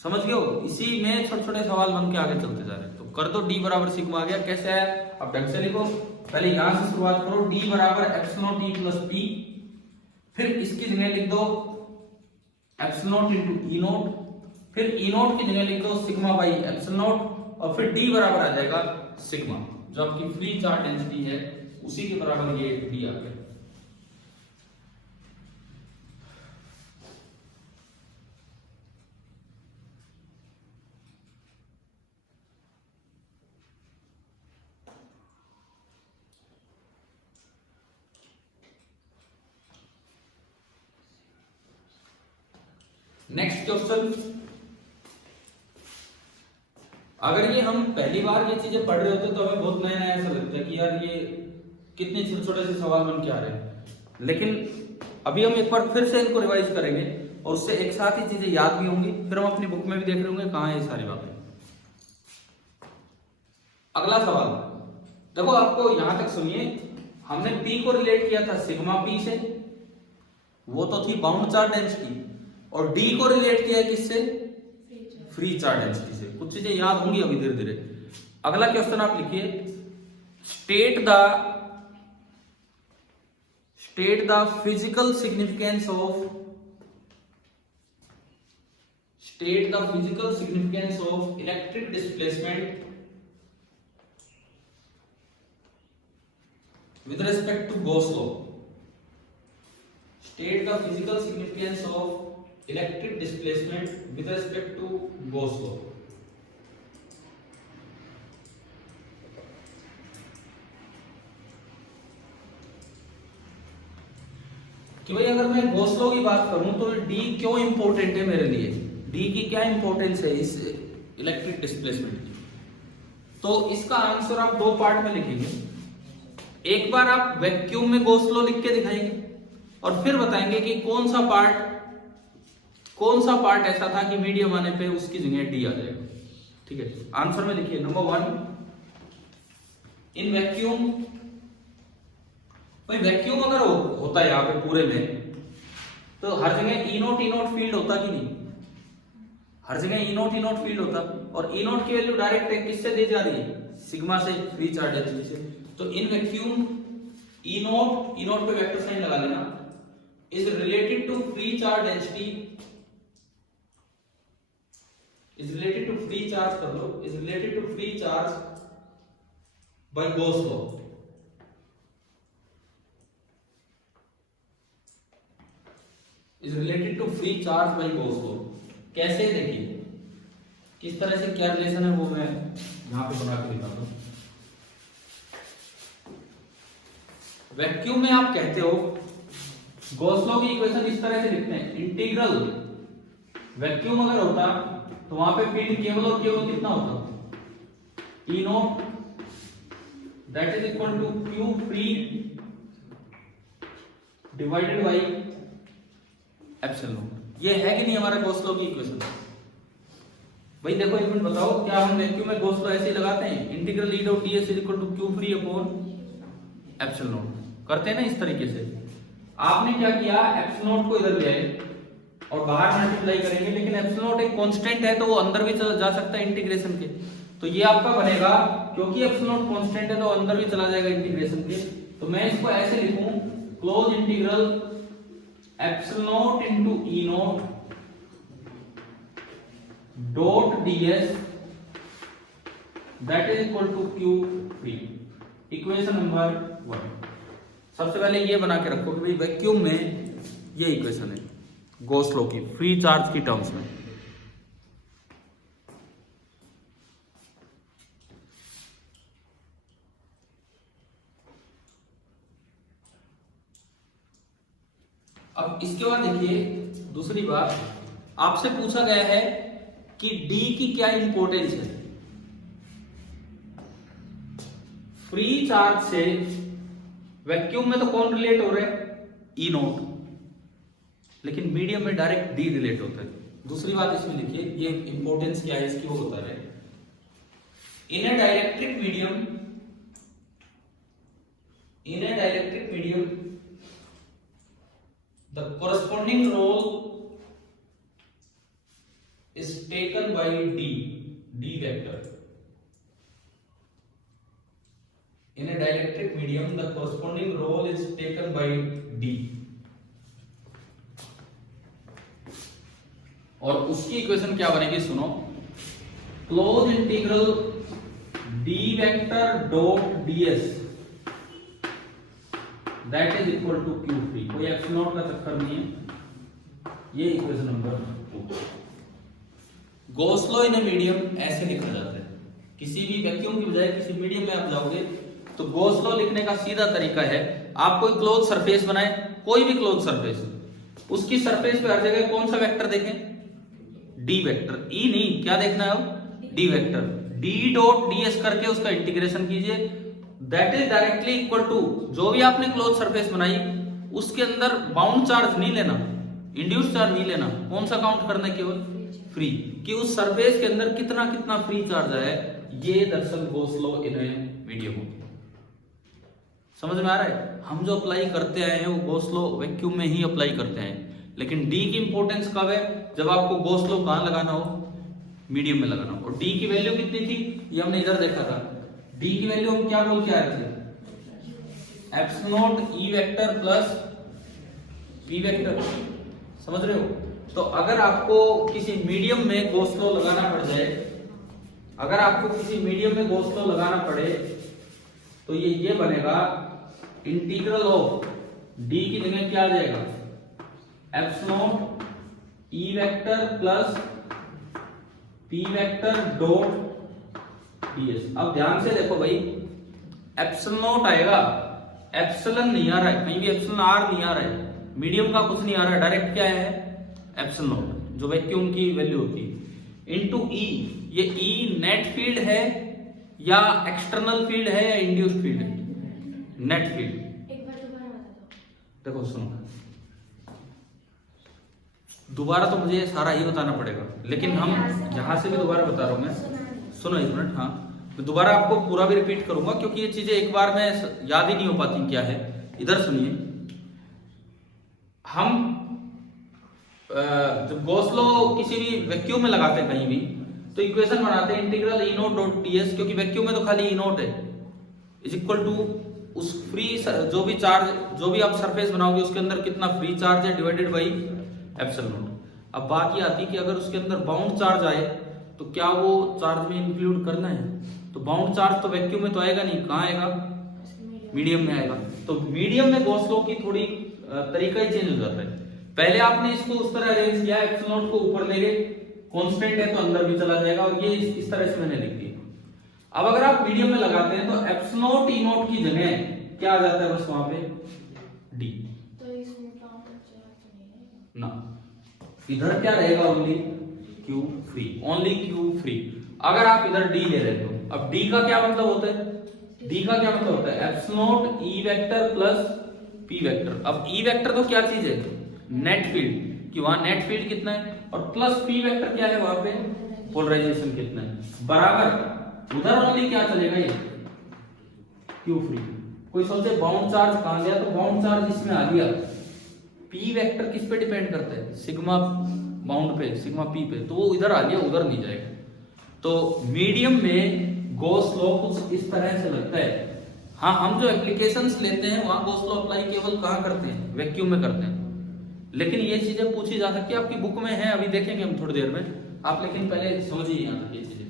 समझ गए हो? इसी में छोटे छोटे सवाल बन के आगे चलते जा रहे हैं। तो कर दो, डी बराबर सिग्मा आ गया, कैसे है अब ढंग से लिखो। पहले यहां से शुरुआत करो, डी बराबर epsilon naught E plus P, फिर इसकी जगह लिख दो epsilon naught into E not, फिर ई नॉट की जगह लिख दो सिग्मा बाई एप्सिलॉन नॉट, और फिर डी बराबर आ जाएगा सिग्मा, जो आपकी फ्री चार्ज डेंसिटी है उसी के बराबर ये डी आ गया। नेक्स्ट क्वेश्चन, अगर ये हम पहली बार ये चीजें पढ़ रहे होते तो हमें बहुत नया नया ऐसा लगता है कि यार ये कितने छोटे छोटे से सवाल बन के आ रहे हैं, लेकिन अभी हम एक बार फिर से इनको रिवाइज करेंगे और उससे एक साथ ही चीजें याद भी होंगी, फिर हम अपनी बुक में भी देख रहे होंगे कहाँ है ये सारी बातें। अगला सवाल देखो, आपको यहां तक सुनिए, हमने पी को रिलेट किया था सिग्मा पी से, वो तो थी बाउंड चार्ज डेंसिटी, और डी को रिलेट किया किससे, फ्री चार्ज डेंसिटी से। कुछ चीजें याद होंगी अभी धीरे धीरे। अगला क्वेश्चन आप लिखिए, state the physical significance of electric displacement with respect to Gauss law. State the physical significance of electric displacement with respect to Gauss law. कि भाई अगर मैं गॉस लॉ की बात करूं तो डी क्यों इंपॉर्टेंट है मेरे लिए, डी की क्या इंपॉर्टेंस है इस इलेक्ट्रिक डिस्प्लेसमेंट की। तो इसका आंसर आप दो पार्ट में लिखेंगे। एक बार आप वैक्यूम में गॉस लॉ लिख के दिखाएंगे और फिर बताएंगे कि कौन सा पार्ट ऐसा था कि मीडियम आने पे उसकी जगह डी आ जाएगा। ठीक है, आंसर में लिखिए नंबर 1, इन वैक्यूम। भाई वैक्यूम अगर होता है यहाँ पे पूरे में तो हर जगह ई नोट फील्ड होता कि नहीं, हर जगह ई नोट फील्ड होता, और ई नोट की वैल्यू डायरेक्ट किससे दी जा रही है, सिग्मा से, फ्री चार्ज डेंसिटी से। तो इन वैक्यूम ई नोट पे वेक्टर साइन लगा लेना, is related to free charge density, is related to free charge कर लो, is related to free charge by Gauss law. Is related to free charge by Gauss law. कैसे, देखिए किस तरह से क्या रिलेशन है वो मैं यहां पे बना के दिखाता हूं। वैक्यूम में आप कहते हो, गॉस लॉ की इक्वेशन इस तरह से लिखते हैं, इंटीग्रल वैक्यूम अगर होता तो वहां पे फील्ड केवल और केवल कितना होता, E naught that is equal to Q free divided by epsilon. ये है कि नहीं हमारा गॉस लॉ की इक्वेशन। भाई देखो एक मिनट बताओ, क्या हम वैक्यूम में गॉस लॉ ऐसे ही लगाते हैं, integral E dot ds is equal to Q free upon epsilon, करते हैं ना इस तरीके से। आपने क्या किया, एप्सिलॉन को इधर ले आए और बाहर मल्टीप्लाई करेंगे, लेकिन एप्सिलॉन एक कांस्टेंट है तो वो अंदर भी जा सकता है इंटीग्रेशन के, तो ये आपका बनेगा, क्योंकि एप्सिलॉन कांस्टेंट है तो अंदर भी चला जाएगा इंटीग्रेशन के। तो मैं इसको ऐसे लिखूं, close integral epsilon into E naught dot ds that is equal to Q free. Equation number 1। सबसे पहले ये बना के रखो कि भाई वैक्यूम में ये इक्वेशन है गॉस लॉ की, फ्री चार्ज की टर्म्स में। अब इसके बाद देखिए दूसरी बात, आपसे पूछा गया है कि डी की क्या इंपॉर्टेंस है। फ्री चार्ज से वैक्यूम में तो कौन रिलेट हो रहा है, ई नोट, लेकिन मीडियम में डायरेक्ट डी रिलेट होता है। दूसरी बात इसमें लिखिए, ये इंपॉर्टेंस क्या है इसकी वो बता रहे हैं। In a dielectric medium the corresponding role is taken by d vector. In a dielectric medium the corresponding role is taken by d, और उसकी इक्वेशन क्या बनेगी सुनो, close integral d vector dot ds that is equal to Q free. कोई epsilon का चक्कर नहीं है, ये equation number 2। Gauss law in a medium ऐसे लिखा जाता है, किसी भी वैक्यूम की बजाय किसी मीडियम में आप जाओगे तो गॉस लॉ लिखने का सीधा तरीका है, आप कोई क्लोज सरफेस बनाए, कोई भी क्लोज सरफेस, उसकी सरफेस पे हर जगह कौन सा वेक्टर देखें, डी वेक्टर, ई नहीं, क्या देखना है अब, D vector, D dot d s करके उसका इंटीग्रेशन कीजिए, that is directly equal to जो भी आपने क्लोज सरफेस बनाई उसके अंदर बाउंड चार्ज नहीं लेना, इंड्यूस चार्ज नहीं लेना, कौन सा काउंट करना है, केवल फ्री, कि उस सरफेस के अंदर कितना कितना फ्री चार्ज है, ये दरअसल गॉस लॉ इन मीडियम। समझ में आ रहा है, हम जो अप्लाई करते आए हैं वो गॉस लॉ वैक्यूम में ही अप्लाई करते हैं, लेकिन डी की इंपॉर्टेंस कब है, जब आपको गॉस लॉ कहां लगाना हो, मीडियम में लगाना हो। और डी की वैल्यू कितनी थी, ये हमने इधर देखा था, डी की वैल्यू हम क्या बोल के आए थे, epsilon naught E vector plus P vector, समझ रहे हो। तो अगर आपको किसी मीडियम में गॉस लॉ लगाना पड़ जाए, अगर आपको किसी मीडियम में गॉस लॉ लगाना पड़े तो ये बनेगा इंटीग्रल ऑफ डी की जगह क्या आ जाएगा, एप्सिलॉन ई vector plus P vector dot DS. अब ध्यान से देखो भाई, एप्सिलॉन नॉट आएगा, एप्सिलॉन नहीं आ रहा है, कहीं भी एप्सिलॉन आर नहीं आ रहा है, मीडियम का कुछ नहीं आ रहा है, डायरेक्ट क्या है, एप्सिलॉन नॉट जो वैक्यूम की वैल्यू होती है, इनटू ई, ये ई नेट फील्ड है या एक्सटर्नल फील्ड है या इंड्यूस्ड फील्ड है, नेट फील्ड। एक बार दोबारा बता दो। देखो सुनो, दोबारा तो मुझे सारा ही बताना पड़ेगा, लेकिन हम यहां से भी दोबारा बता रहा हूं मैं, सुनो एक मिनट, हाँ मैं दोबारा आपको पूरा भी रिपीट करूंगा क्योंकि ये चीजें एक बार में याद ही नहीं हो पाती क्या है। इधर सुनिए, हम जब गॉस लॉ किसी भी वैक्यूम में लगाते हैं कहीं भी तो इक्वेशन बनाते हैं इंटीग्रल ई नोट डॉट टीएस, क्योंकि वैक्यूम में तो खाली ई नोट है, इज इक्वल टू उस फ्री जो भी चार्ज, जो भी आप सरफेस बनाओगे उसके अंदर कितना फ्री चार्ज है डिवाइडेड बाई एप्सिलॉन नॉट। अब बात ये आती है कि अगर उसके अंदर बाउंड चार्ज आए तो क्या वो चार्ज में इंक्लूड करना है, तो बाउंड चार्ज तो वैक्यूम में तो आएगा नहीं, कहाँ आएगा, मीडियम में आएगा। तो मीडियम में गॉस लॉ की थोड़ी तरीका ही चेंज हो जाता है, पहले आपने इसको उस तरह अरेंज किया, एप्सिलॉन नॉट को ऊपर ले गए, कांस्टेंट है तो अंदर भी चला जाएगा, और ये इस तरह से मैंने लिख दिया। अब अगर आप मीडियम में लगाते हैं तो एप्सिलॉन नॉट ई नॉट की जगह क्या आ जाता है, बस वहां पे डी, तो इसमें काउंटर चार्ज नहीं है ना, इधर क्या रहेगा, only Q free, only Q free. अगर आप इधर डी ले रहे हो, अब डी का क्या मतलब होता है, डी का क्या मतलब होता है, epsilon naught E vector plus P vector. अब ई वेक्टर तो क्या चीज है, नेट फील्ड, कि वहां नेट फील्ड कितना है, और प्लस पी वेक्टर क्या है, वहां पे पोलराइजेशन कितना है, बराबर उधर ओनली क्या चलेगा, ये क्यू फ्री। कोई सोचे बाउंड चार्ज कहां गया, तो बाउंड चार्ज इसमें आ गया, पी वेक्टर किस पे डिपेंड करता है, सिग्मा बाउंड पे, सिग्मा पी पे, तो वो इधर आ गया, उधर नहीं जाएगा। तो मीडियम में गॉस लॉ कुछ इस तरह से लगता है। हाँ, हम जो एप्लीकेशंस लेते हैं वहां गॉस लॉ अप्लाई केवल कहां करते हैं, वैक्यूम में करते हैं, लेकिन ये चीजें पूछी जा सकती है, आपकी बुक में है, अभी देखेंगे हम थोड़ी देर में आप, लेकिन पहले समझिए यहां तक ये चीजें।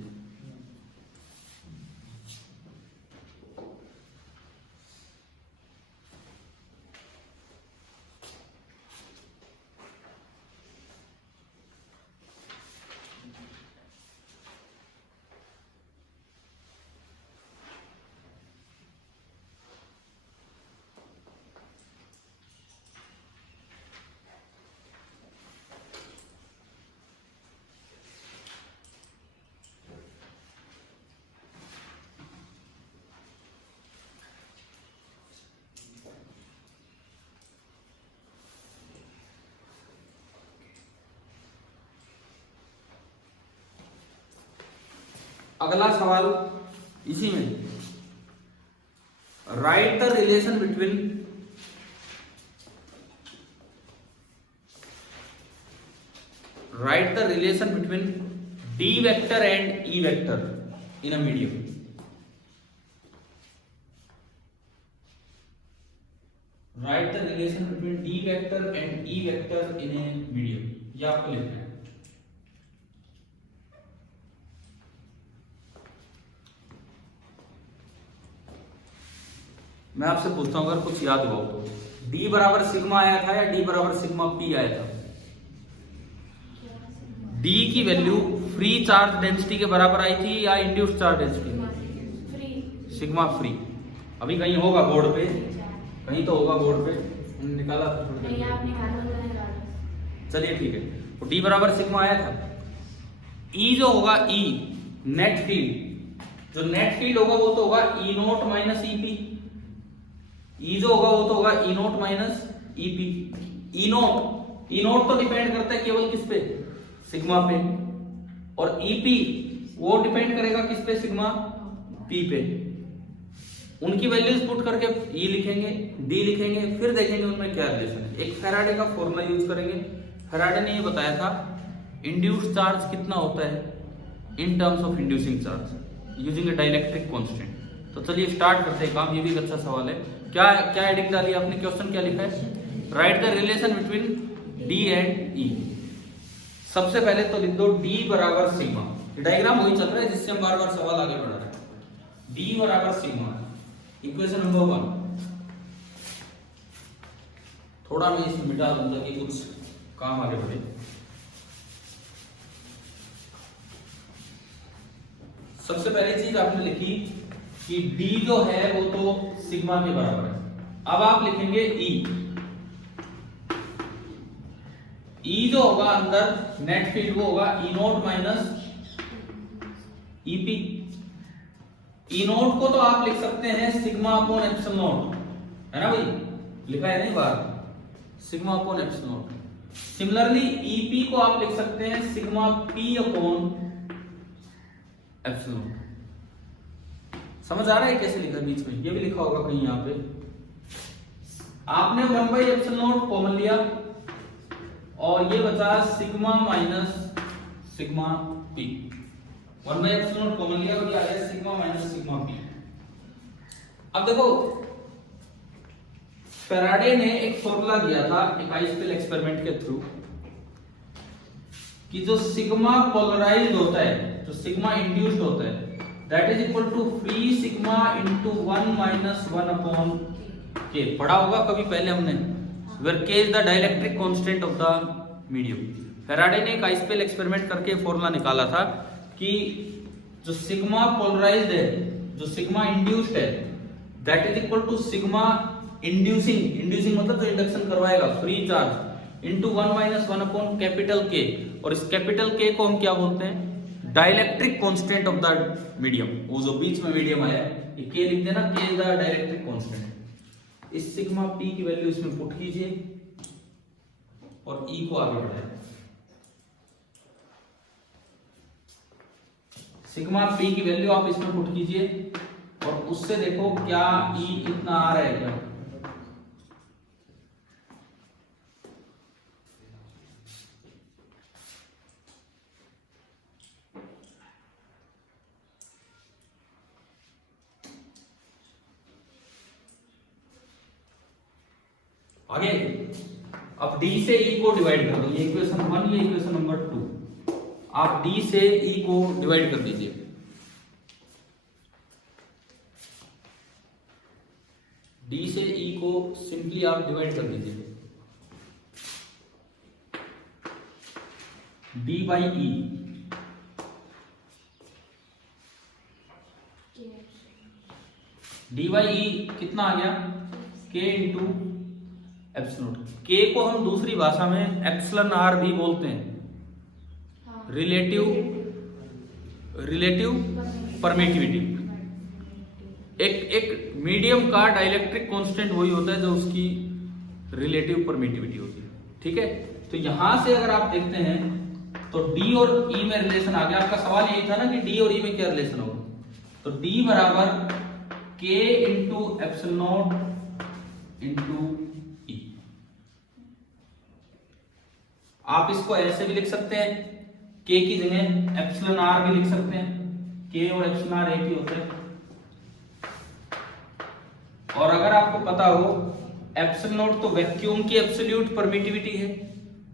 अगला सवाल इसी में, right the relation between D vector and E vector in a medium. Right the relation between D vector and E vector in a medium, ये आपको लिखना है। मैं आपसे पूछता हूं, अगर कुछ याद हुआ तो, D बराबर सिग्मा आया था या D बराबर सिग्मा P आया था? D की वैल्यू फ्री चार्ज डेंसिटी के बराबर आई थी या induced charge density? Sigma free. अभी कहीं होगा बोर्ड पे, कहीं तो होगा बोर्ड पे, निकाला था। चलिए ठीक है, तो D बराबर सिग्मा आया था। ई जो होगा ई नेट फील्ड, जो नेट फील्ड होगा वो तो होगा ई नोट माइनस ईपी। ई जो होगा वो तो होगा ई नोट माइनस ईपी। ई नोट तो डिपेंड करता है केवल किस पे, सिग्मा पे, और ईपी वो डिपेंड करेगा किस पे, सिग्मा पी पे। उनकी वैल्यूज पुट करके ई लिखेंगे, डी लिखेंगे, फिर देखेंगे उनमें क्या रिलेशन है। एक फैराडे का फॉर्मूला यूज करेंगे। फैराडे ने ये बताया था इंड्यूस्ड चार्ज कितना होता है इन terms of inducing charge using A dielectric constant. तो चलिए स्टार्ट करते हैं काम। ये भी एक अच्छा सवाल है। क्या क्या हेडिंग डाली आपने, क्वेश्चन क्या लिखा है, write the relation between D and E. सबसे पहले तो लिख दो डी बराबर सिग्मा, डायग्राम वही चल रहा है जिससे हम बार बार सवाल आगे बढ़ा रहे हैं। डी बराबर सिग्मा, इक्वेशन नंबर 1। थोड़ा मैं इसमें मिटा दूंगा कि कुछ काम आगे बढ़े। सबसे पहली चीज आपने लिखी कि D जो है वो तो सिग्मा के बराबर है। अब आप लिखेंगे E जो होगा अंदर नेट फील्ड वो होगा E note minus EP। E note को तो आप लिख सकते हैं सिग्मा अपॉन एप्सिलॉन नोट, है ना भाई, लिखा है नहीं बाहर, sigma upon epsilon note. Similarly EP को आप लिख सकते हैं सिग्मा P अपॉन एप्सिलॉन। समझ आ रहा है कैसे लिखा बीच में, ये भी लिखा होगा कहीं यहाँ पे। आपने 1/एप्सिलॉन कॉमन लिया और ये बचा सिग्मा माइनस सिग्मा पी। 1/एप्सिलॉन कॉमन लिया और ये आ गया सिग्मा माइनस सिग्मा पी। अब देखो फैराडे ने एक फॉर्मूला दिया था एक हाई स्केल एक्सपेरिमेंट के थ्रू कि जो सिग्मा पोलराइज्ड होता है, जो सिग्मा इंड्यूस्ड होता है, that is equal to free sigma into 1 minus 1 upon K. पढ़ा होगा कभी पहले हमने, where K is the dielectric constant of the medium. Faraday ने एक हाई स्केल एक्सपेरिमेंट करके फॉर्मूला निकाला था कि जो सिग्मा पोलराइज्ड है, जो सिग्मा इंड्यूस्ड है, that is equal to sigma inducing मतलब जो इंडक्शन करवाएगा free charge into 1 minus 1 upon capital K. और इस कैपिटल के को हम क्या बोलते हैं, dielectric constant of the medium. वो जो बीच में मीडियम आया है ये के लिख देना, के इज द डाइलेक्ट्रिक कांस्टेंट। इस सिग्मा पी की वैल्यू इसमें पुट कीजिए और ई को आगे बढ़ाएं। सिग्मा पी की वैल्यू आप इसमें पुट कीजिए और उससे देखो क्या ई इतना आ रहा है क्या। आगे अब D से E को डिवाइड कर दो, ये इक्वेशन 1, ये इक्वेशन नंबर 2। आप D से E को डिवाइड कर दीजिए। D से E को सिंपली आप डिवाइड कर दीजिए। D by E, D by E कितना आ गया, K इंटू एप्सिलॉन। के को हम दूसरी भाषा में एप्सिलॉन आर भी बोलते हैं, रिलेटिव परमिटिविटी। एक मीडियम का डाइलेक्ट्रिक कांस्टेंट वही होता है जो उसकी रिलेटिव परमिटिविटी होती है, ठीक है। तो यहां से अगर आप देखते हैं तो डी और ई में रिलेशन आ गया। आपका सवाल यही था ना कि डी और ई में क्या रिलेशन होगा, तो डी बराबर के इंटू एप्सिलॉन नॉट इंटू। आप इसको ऐसे भी लिख सकते हैं, के की जगह एप्सिलॉन आर भी लिख सकते हैं, के और एप्सिलॉन आर एक ही होते हैं। और अगर आपको पता हो एप्सिलॉन नॉट तो वैक्यूम की एब्सोल्यूट परमिटिविटी है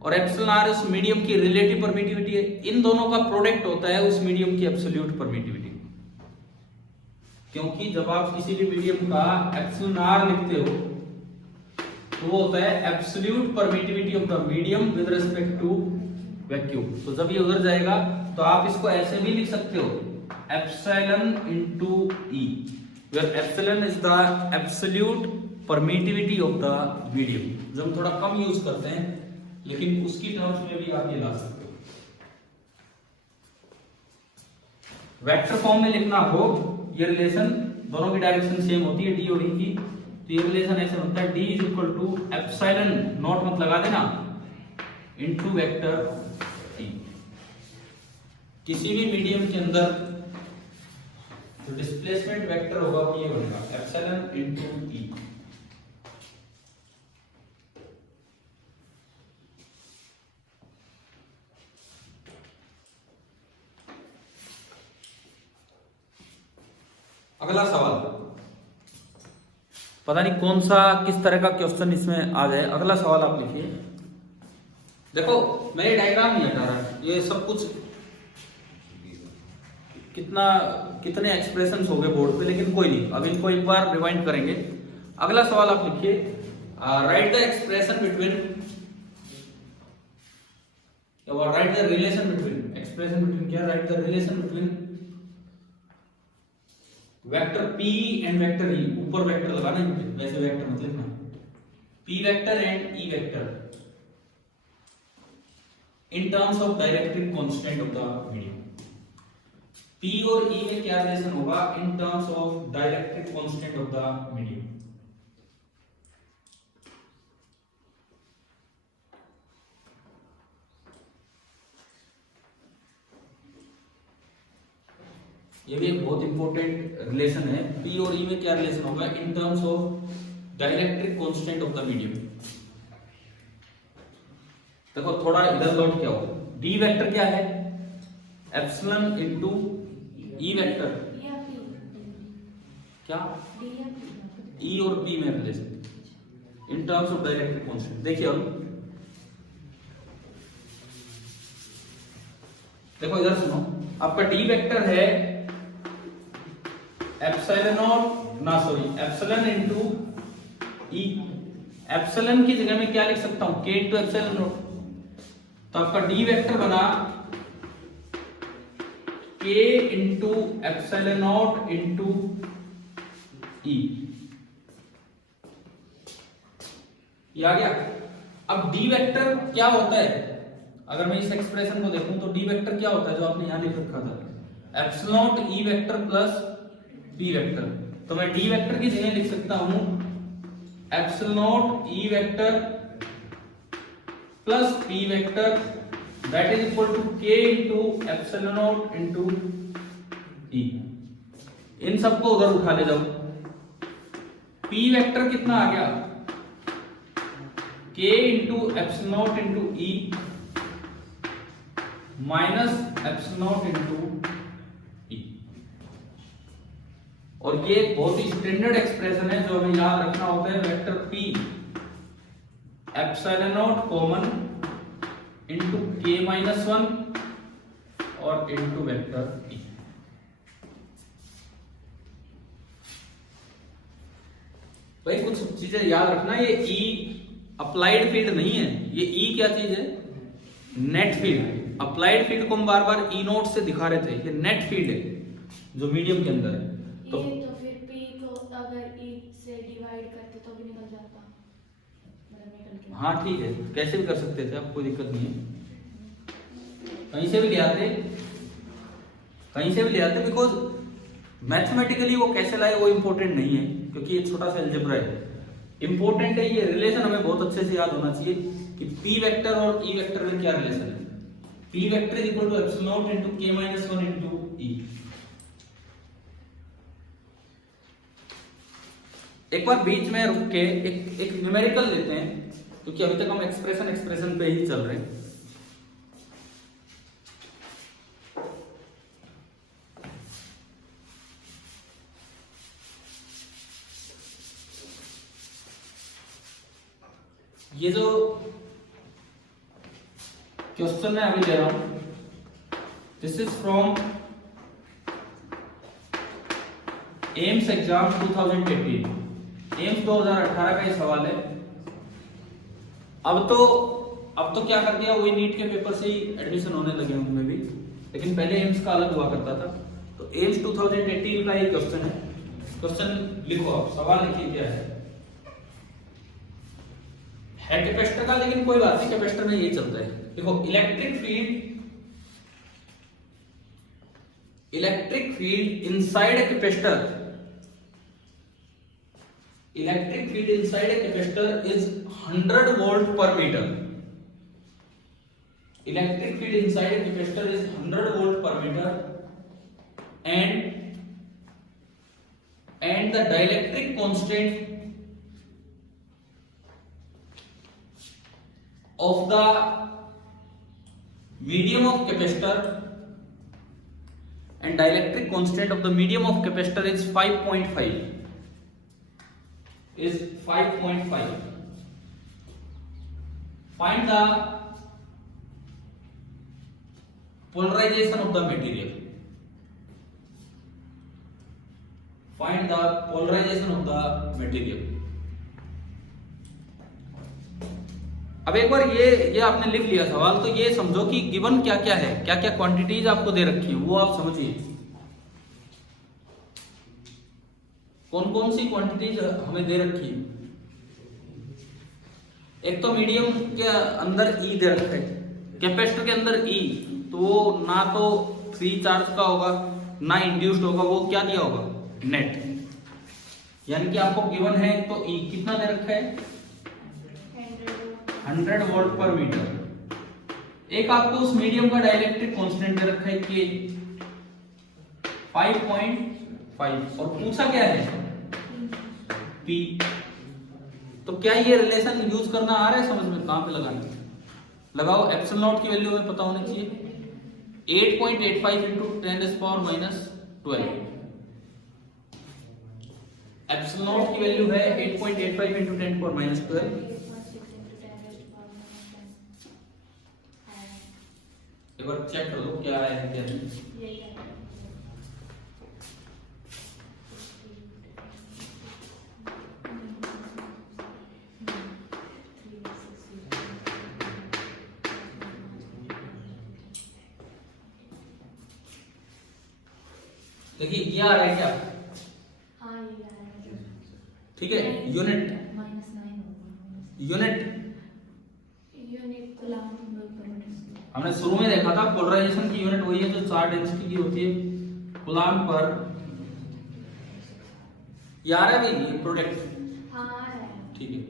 और एप्सिलॉन आर उस मीडियम की रिलेटिव परमिटिविटी है। इन दोनों का प्रोडक्ट होता है उस मीडियम की एब्सोल्यूट परमिटिविटी। क्योंकि जब आप किसी भी मीडियम का एप्सिलॉन आर लिखते हो तो वो होता है absolute permittivity of the medium with respect to vacuum. तो जब ये उधर जाएगा तो आप इसको ऐसे भी लिख सकते हो, epsilon into E, where epsilon is the absolute permittivity of the medium. जब हम थोड़ा कम यूज करते हैं लेकिन उसकी टर्म्स में भी आप ये ला सकते हो। वेक्टर फॉर्म में लिखना हो ये रिलेशन, दोनों की डायरेक्शन सेम होती है डी और ई की, तो ये रिलेशन ऐसे होता है D is equal to epsilon naught मत लगा देना इनटू वेक्टर ई। किसी भी मीडियम के अंदर जो डिस्प्लेसमेंट वेक्टर होगा वो ये बनेगा एप्सिलॉन इनटू ई। अगला सवाल, पता नहीं कौन सा किस तरह का क्वेश्चन इसमें आ जाए। अगला सवाल आप लिखिए। देखो मैं ये डायग्राम नहीं हटा रहा, ये सब कुछ कितने एक्सप्रेशंस हो गए बोर्ड पे, लेकिन कोई नहीं, अब इनको एक बार रिवाइंड करेंगे। अगला सवाल आप लिखिए, write the expression between, write the relation between, expression between क्या, write the relation between vector P and vector E। ऊपर वेक्टर लगाना है, वैसे वेक्टर मत लिखना, P vector and E vector in terms of dielectric constant of the medium. P और E में क्या रिलेशन होगा in terms of dielectric constant of the medium. ये भी एक बहुत इंपॉर्टेंट रिलेशन है। P और E में क्या रिलेशन होगा in terms of dielectric constant of the medium. देखो थोड़ा इधर लौट क्या हो, D वेक्टर क्या है एप्सिलॉन इनटू E वेक्टर क्या, E और P में relation in terms of dielectric constant. देखिए अब देखो इधर सुनो, आपका D वेक्टर है एप्सिलॉन नॉट ना sorry epsilon into E। Epsilon की जगह में क्या लिख सकता हूं K इनटू एप्सिलॉन नॉट, तो आपका D वेक्टर बना K into epsilon naught into E। ये आ गया। अब D वेक्टर क्या होता है, अगर मैं इस एक्सप्रेशन को देखूं तो D वेक्टर क्या होता है जो आपने यहां लिख रखा था epsilon naught E vector plus P vector, तो मैं D वेक्टर की जगह लिख सकता हूं epsilon naught E vector plus P vector that is equal to K into epsilon naught into E। इन सबको उधर उठा ले जाओ, P वेक्टर कितना आ गया K into epsilon naught into E minus epsilon naught into E। और ये बहुत ही स्टैंडर्ड एक्सप्रेशन है जो हमें याद रखना होता है, vector P epsilon not common into K minus 1 और इनटू वेक्टर E। भाई कुछ चीजें याद रखना, ये E अप्लाइड फील्ड नहीं है, ये E क्या चीज है नेट फील्ड। अप्लाइड फील्ड को हम बार बार E नोट से दिखा रहे थे, ये नेट फील्ड है जो मीडियम के अंदर है। तो फिर P को अगर E से डिवाइड करते तो भी निकल जाता, मतलब निकल के। हाँ ठीक है, कैसे भी कर सकते थे आप, कोई दिक्कत नहीं है, कहीं से भी ले आते, कहीं से भी ले आते, बिकॉज मैथमेटिकली वो कैसे लाए वो इंपॉर्टेंट नहीं है, क्योंकि ये छोटा सा अलजेब्रा है। इंपॉर्टेंट है ये रिलेशन, हमें बहुत अच्छे से याद होना चाहिए कि P वेक्टर और E वेक्टर में क्या रिलेशन है। P vector is equal to epsilon naught into K minus 1 into E। एक बार बीच में रुक के एक न्यूमेरिकल लेते हैं, क्योंकि अभी तक हम एक्सप्रेशन पे ही चल रहे हैं। ये जो क्वेश्चन मैं अभी ले रहा हूं, this is from AIIMS exam 2018, AIIMS 2018 का ये सवाल है। अब तो क्या कर दिया, वही नीट के पेपर से ही एडमिशन होने लगे उनमें भी, लेकिन पहले एम्स का अलग हुआ करता था। तो एम्स 2018 का ये क्वेश्चन है। क्वेश्चन लिखो आप, सवाल लिखिए क्या है कैपेसिटर का, लेकिन कोई बात नहीं, कैपेसिटर में ये चलता है। देखो electric field electric field inside a capacitor, electric field inside a capacitor is 100 volt per metre. Electric field inside a capacitor is 100 volt per metre and the dielectric constant of the medium of capacitor and dielectric constant of the medium of capacitor is 5.5, is 5.5. Find the polarization of the material. Find the polarization of the material. अब एक बार ये आपने लिख लिया सवाल, तो ये समझो कि गिवन क्या क्या है, क्या क्या क्वांटिटीज आपको दे रखी है वो आप समझिए। कौन कौन सी क्वांटिटीज हमें दे रखी है। एक तो मीडियम के अंदर ई दे रखा है, कैपेसिटर के अंदर ई, तो वो ना तो फ्री चार्ज का होगा ना इंड्यूस्ड होगा, वो क्या दिया होगा, नेट। यानी कि आपको गिवन है तो ई कितना दे रखा है, 100 वोल्ट पर मीटर। एक आपको उस मीडियम का डाइलेक्ट्रिक कांस्टेंट दे रखा है के 5.5 और पूछा क्या है, पी। तो क्या ये रिलेशन यूज करना आ रहा है समझ में, कहां पे लगाना, लगाओ। एप्सिलॉन नॉट की वैल्यू हमें पता होनी चाहिए, 8.85 into 10⁻⁻12। एप्सिलॉन नॉट की वैल्यू है 8.85 into 10⁻⁻12। एक बार चेक कर लो क्या है क्या नहीं। देखिए ये आ रहा है क्या, हाँ ये आ रहा है, ठीक है। यूनिट यूनिट यूनिट कूलम्ब पर मीटर। हमने शुरू में देखा था पोलराइजेशन की यूनिट वही है जो चार्ज डेंसिटी की होती है, कूलम्ब पर। ये आ रहा है भाई, ये प्रोडक्ट, हाँ आ रहा है, ठीक है।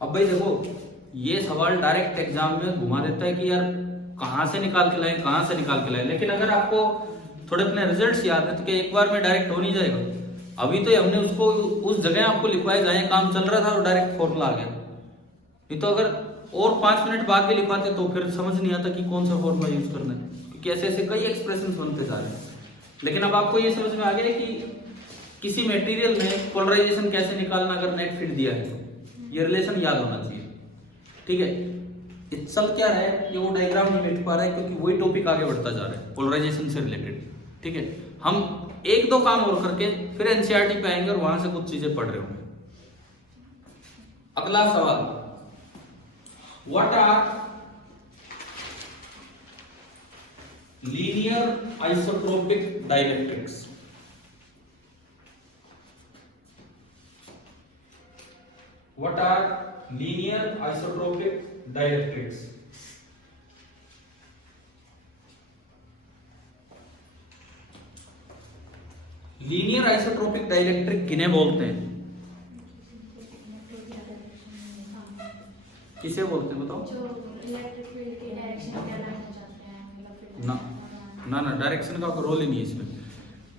अब भाई देखो ये सवाल डायरेक्ट एग्जाम में घुमा देता है कि यार कहां से निकाल के लाएं, कहां से निकाल के लाएं। लेकिन अगर आपको थोड़े अपने रिजल्ट्स याद है तो क्या एक बार में डायरेक्ट हो नहीं जाएगा। अभी तो हमने उसको उस जगह आपको लिखवाया जहां काम चल रहा था और डायरेक्ट फॉर्मूला आ गया। नहीं तो अगर और 5 मिनट बाद भी लिखवाते तो फिर समझ नहीं आता कि कौन सा फॉर्मूला यूज करना है, क्योंकि ऐसे ऐसे कई एक्सप्रेशन बनते जा रहे हैं। लेकिन अब आपको ये समझ में आ गया कि किसी मटेरियल में पोलराइजेशन कैसे निकालना अगर नेट फील्ड दिया है, ये रिलेशन याद होना चाहिए, ठीक है। चल क्या रहा है ये वो डायग्राम नहीं मिट पा रहा है क्योंकि वही टॉपिक आगे बढ़ता जा रहा है पोलराइजेशन से रिलेटेड, ठीक है। हम एक दो काम और करके फिर एनसीईआरटी पे आएंगे और वहां से कुछ चीजें पढ़ रहे होंगे। अगला सवाल, what are linear isotropic dielectrics. What are linear isotropic dielectrics? Linear isotropic dielectric किन्हें बोलते हैं, किसे बोलते हैं बताओ। जो इलेक्ट्रिक फील्ड की डायरेक्शन में अलाइन हो जाते हैं, मतलब ना ना ना डायरेक्शन का रोल ही नहीं है इसमें।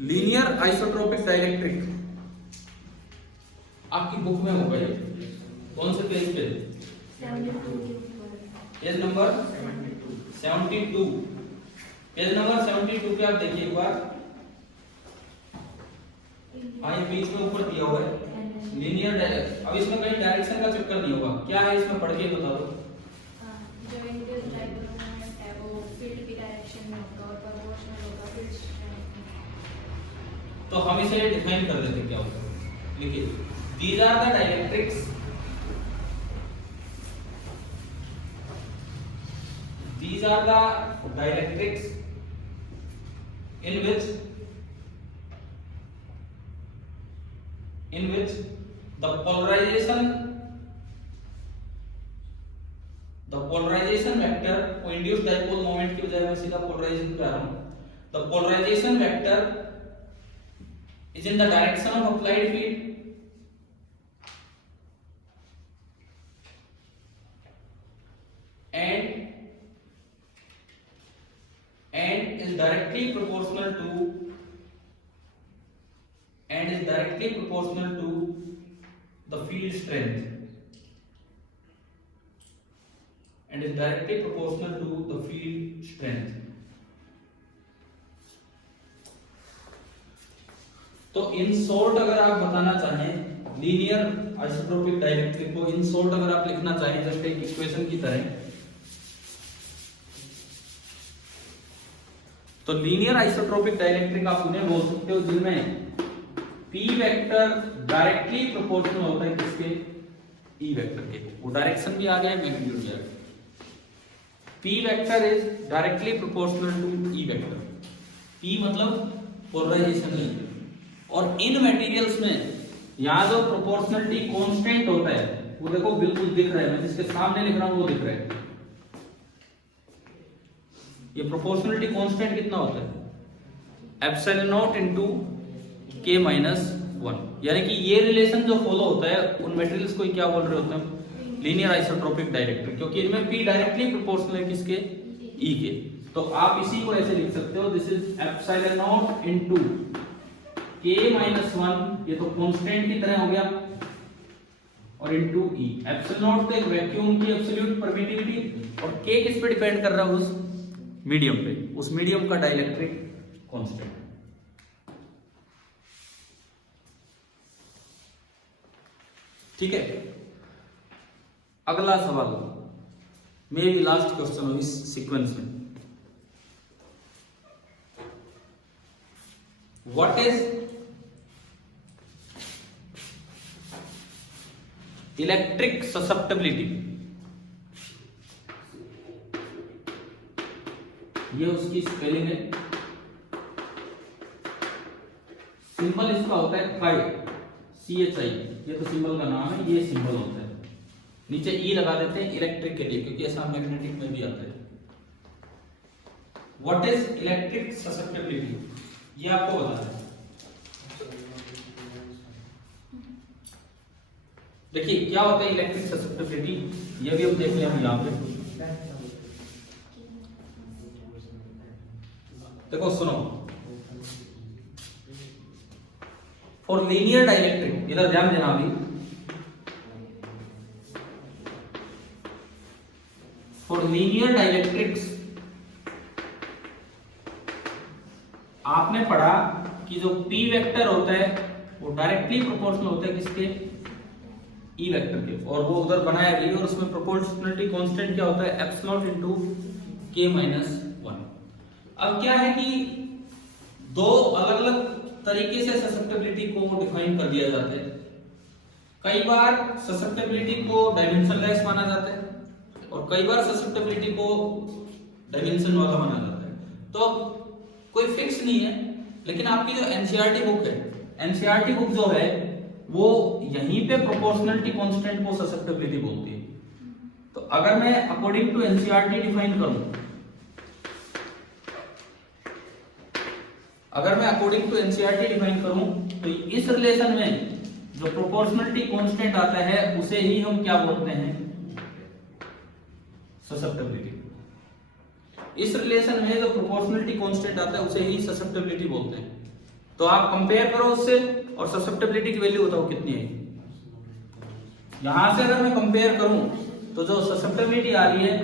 लीनियर आइसोट्रोपिक डाइलेक्ट्रिक आपकी बुक में होगा ये, कौन से पेज पे, 72 पेज नंबर 72। पेज नंबर 72 पे आप देखिए एक बार, हाँ ये बीच में ऊपर दिया हुआ है लीनियर। अब इसमें कहीं डायरेक्शन का चक्कर नहीं होगा, क्या है इसमें पढ़ के बता दो। जो इंड्यूस्ड डाइपोल मोमेंट है वो फील्ड की डायरेक्शन में होगा और प्रोपोर्शनल होगा फील्ड स्ट्रेंथ। तो हम इसे डिफाइन कर देते क्या होगा, लिखिए these are the dielectrics these are the dielectrics in which the polarization vector को इंड्यूस्ड डाइपोल मोमेंट की बजाय मैं सीधा पोलराइजेशन पे आ रहा हूं. The polarization vector is in the direction of applied field and is directly proportional to the field strength तो in short अगर आप बताना चाहें लीनियर आइसोट्रोपिक डाइलेक्ट्रिक को इन शॉर्ट अगर आप लिखना चाहें जस्ट एक इक्वेशन की तरह, तो लीनियर आइसोट्रोपिक डाइलेक्ट्रिक आप उन्हें बोल सकते हो जिनमें P वेक्टर डायरेक्टली प्रोपोर्शनल होता है किसके, E वेक्टर के. वो डायरेक्शन भी आ गया, मैग्नीट्यूड भी आ गया. P vector is directly proportional to E vector. P मतलब पोलराइजेशन है. और इन मटेरियल्स में यहाँ जो प्रोपोर्शनलिटी कांस्टेंट होता है वो देखो बिल्कुल दिख रहा है, मैं जिसके सामने लिख रहा हूँ वो दिख रहा है. ये प्रोपोर्शनलिटी कांस्टेंट कितना होता है, epsilon naught into k minus 1. यानी कि ये रिलेशन जो फॉलो होता है उन मटेरियल्स को क्या बोल रहे होते हैं, लीनियर आइसोट्रोपिक डाइलेक्ट्रिक, क्योंकि इनमें P डायरेक्टली प्रोपोर्शनल है किसके, E के. तो आप इसी को ऐसे लिख सकते हो, this is epsilon naught into k minus 1, ये तो कांस्टेंट की तरह हो गया, और इनटू E. एप्सिलॉन नॉट तो एक वैक्यूम की एब्सोल्यूट परमिटिविटी, और k किस पे डिपेंड कर रहा है, उस मीडियम पे, उस मीडियम का डाइलेक्ट्रिक कांस्टेंट. ठीक है. अगला सवाल मे भी लास्ट क्वेश्चन हो इस सीक्वेंस में. What is electric susceptibility? ये उसकी स्पेलिंग है. सिंबल इसका होता है फाई, CHI. ये तो सिंबल का नाम है, ये सिंबल होता है. नीचे E लगा देते हैं इलेक्ट्रिक के लिए, क्योंकि ऐसा मैग्नेटिक में भी आता है. व्हाट इज इलेक्ट्रिक ससेप्टिबिलिटी, ये आपको बताना है. देखिए क्या होता है इलेक्ट्रिक ससेप्टिबिलिटी, ये भी हम देख लें हम यहां पे. देखो सुनो, फॉर लीनियर डाइलेक्ट्रिक, इधर ध्यान देना अभी, फॉर लीनियर डाइलेक्ट्रिक्स आपने पढ़ा कि जो P वेक्टर होता है वो डायरेक्टली प्रोपोर्शनल होता है किसके, E वेक्टर के, और वो उधर बनाया भी, और उसमें प्रोपोर्शनलिटी कांस्टेंट क्या होता है, एप्सिलॉन इनटू k माइनस 1. अब क्या है कि दो अलग अलग तरीके से ससेप्टिबिलिटी को डिफाइन कर दिया जाता है. कई बार ससेप्टिबिलिटी को डायमेंशनलेस माना जाता है, और कई बार ससेप्टिबिलिटी को डायमेंशन वाला माना जाता है. तो कोई फिक्स नहीं है, लेकिन आपकी जो एनसीईआरटी बुक है, एनसीईआरटी बुक जो है वो यहीं पे प्रोपोर्शनलिटी कांस्टेंट को ससेप्टिबिलिटी बोलती है. तो अगर मैं अकॉर्डिंग टू एनसीईआरटी डिफाइन करूं, तो इस रिलेशन में जो प्रोपोर्शनलिटी कांस्टेंट आता है उसे ही हम क्या बोलते हैं, ससेप्टिबिलिटी. इस रिलेशन में जो प्रोपोर्शनलिटी कांस्टेंट आता है उसे ही ससेप्टिबिलिटी बोलते हैं. तो आप कंपेयर करो उससे और ससेप्टिबिलिटी की वैल्यू बताओ कितनी है. यहां से अगर मैं कंपेयर करूं तो जो ससेप्टिबिलिटी आ रही है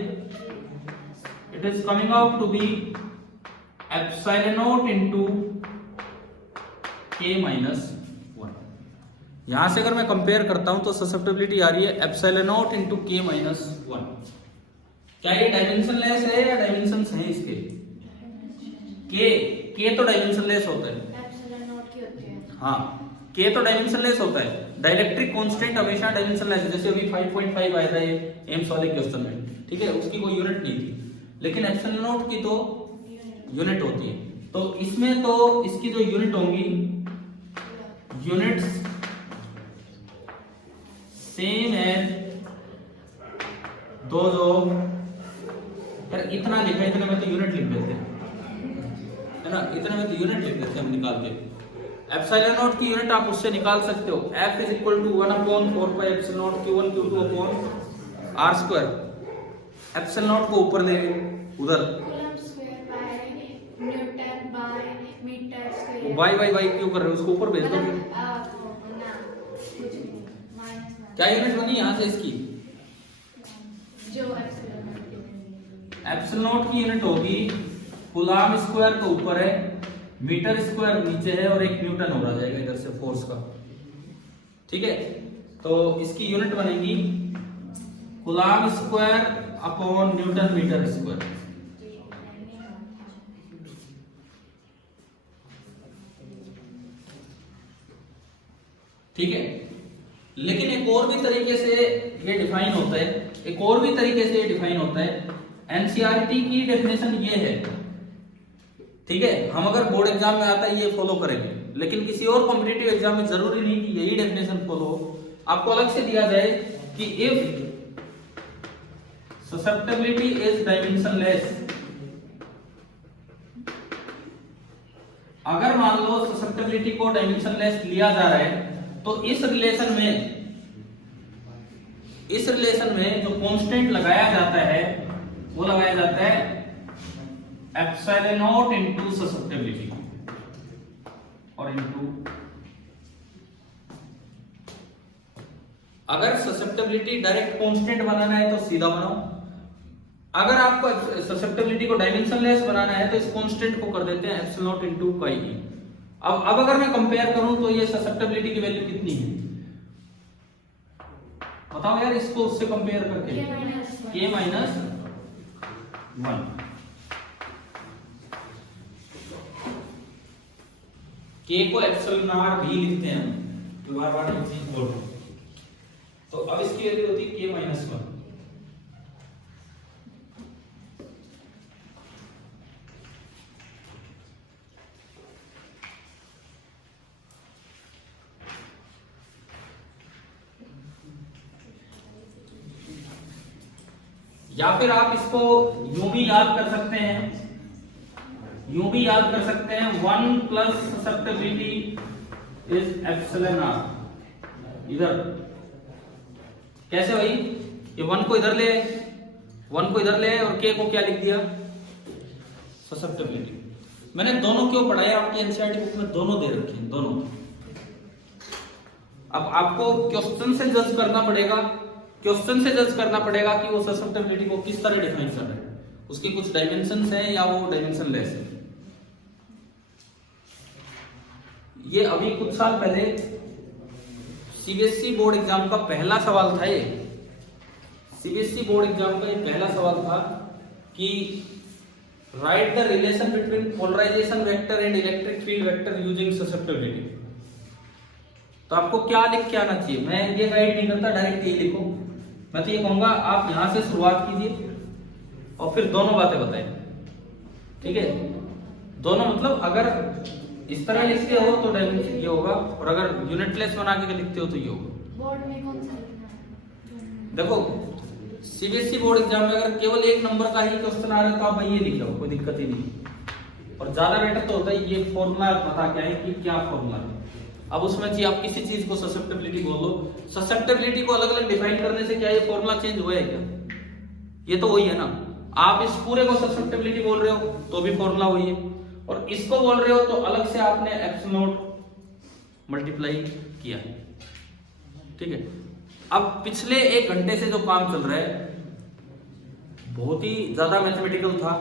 it is coming out to be epsilon naught into k minus 1. यहां से अगर मैं कंपेयर करता हूं तो ससेप्टिबिलिटी आ रही है epsilon naught into k minus 1. क्या ये डायमेंशनलेस है या डायमेंशंस हैं इसके? k तो डायमेंशनलेस होता है. एप्सिलॉन नॉट की होती है. हाँ, k तो डायमेंशनलेस होता है. डाइलेक्ट्रिक कांस्टेंट हमेशा डायमेंशनलेस है. जैसे अभी 5.5 आया था ये एम्स वाले क्वेश्चन में, ठीक है, उसकी कोई यूनिट नहीं थी. लेकिन एप्सिलॉन नॉट की तो यूनिट होती है। तो इसमें तो इसकी जो यूनिट होंगी, यूनिट्स सेम एज दो जो यार इतना लिखा, इतने में तो यूनिट लिख देते हैं, है ना, इतने में तो यूनिट लिख देते हैं हम निकाल के। एप्सिलॉन नॉट की यूनिट आप उससे निकाल सकते हो, F is equal to 1/4 pi epsilon naught Q1 Q2 upon R square. Epsilon naught को ऊपर ले उधर, coulomb square by newton by metre square. Why क्यों कर रहे हो, उसको ऊपर भेज दो। ना कुछ नहीं, माइनस क्या यूनिट बनी यहाँ से इसकी? जो एप्सिलॉन नॉट की यूनिट होगी कूलम स्क्वायर तो ऊपर है, मीटर स्क्वायर नीचे है, और एक न्यूटन हो रहा जाएगा इधर से फोर्स का। ठीक है, तो इसकी यूनिट बनेगी coulomb square upon newton metre square. ठीक है, लेकिन एक और भी तरीके से ये डिफाइन होता है, एक और भी तरीके से ये डिफाइन होता है। एनसीईआरटी की डेफिनेशन ये है, ठीक है, हम अगर बोर्ड एग्जाम में आता है ये फॉलो करेंगे, लेकिन किसी और कॉम्पिटिटिव एग्जाम में जरूरी नहीं कि यही डेफिनेशन फॉलो हो। आपको अलग से दिया जाए कि इफ ससेप्टेबिलिटी इज डायमेंशनलेस, अगर मान लो ससेप्टेबिलिटी को डायमेंशनलेस लिया जा रहा है, तो इस रिलेशन में जो कांस्टेंट लगाया जाता है वो लगाया जाता है एप्सिलॉन नॉट इनटू ससेप्टेबिलिटी और इनटू, अगर ससेप्टेबिलिटी डायरेक्ट कांस्टेंट बनाना है तो सीधा बनाओ, अगर आपको ससेप्टेबिलिटी को डायमेंशनलेस बनाना है तो इस कांस्टेंट को कर देते हैं एप्सिलॉन नॉट इनटू पाई ई। अब अगर मैं कंपेयर करूं तो ये ससेप्टेबिलिटी की वैल्यू कितनी है बताओ यार, इसको उससे कंपेयर करके K माइनस 1। K को एप्सिलॉन आर भी लिखते हैं हम, बार-बार एक चीज बोल रहा हूं। तो अब इसकी वैल्यू होती है K माइनस 1। या फिर आप इसको यूं भी याद कर सकते हैं, 1 plus susceptibility is epsilon R. इधर कैसे भाई, ये 1 को इधर ले और K को क्या लिख दिया, ससेप्टेबिलिटी। मैंने दोनों क्यों पढ़ाया, आपकी एनसीईआरटी बुक में दोनों दे रखे हैं, दोनों। अब आपको क्वेश्चन से जज करना पड़ेगा कि वो ससेप्टेबिलिटी को किस तरह डिफाइन कर रहे हैं, उसके कुछ डायमेंशंस हैं या वो डायमेंशनलेस है। ये अभी कुछ साल पहले सीबीएसई बोर्ड एग्जाम का पहला सवाल था, ये सीबीएसई बोर्ड एग्जाम का ये पहला सवाल था कि write the relation between polarization vector and electric field vector using susceptibility. तो आपको क्या लिख के आना चाहिए, मैं ये गाइड नहीं करता, डायरेक्ट ये लिखो। मैं तो ये कहूंगा आप यहां से शुरुआत कीजिए और फिर दोनों बातें बताएं, ठीक है। दोनों मतलब अगर इस तरह लिखते हो तो डायमेंशन ये होगा, और अगर यूनिटलेस बना के लिखते हो तो ये होगा। बोर्ड में कौन सा लिखना है? देखो सीबीएसई बोर्ड एग्जाम में अगर केवल एक नंबर का ही क्वेश्चन आ रहा है तो आप ये लिख लो, कोई दिक्कत ही नहीं। और ज्यादा बेटर तो होता है ये फॉर्मूला बता के आए कि क्या फॉर्मूला है। अब उसमें चाहिए आप किसी चीज को ससेप्टेबिलिटी बोल दो, ससेप्टेबिलिटी को अलग अलग डिफाइन करने से क्या ये फॉर्मूला चेंज हुआ है क्या? ये तो वही है ना। आप इस पूरे को ससेप्टेबिलिटी बोल रहे हो तो भी फॉर्मूला वही है, और इसको बोल रहे हो तो अलग से आपने एप्सिलॉन नॉट मल्टीप्लाई किया है, ठीक है। अब पिछले 1 घंटे से जो काम चल रहा है बहुत ही ज्यादा मैथमेटिकल था,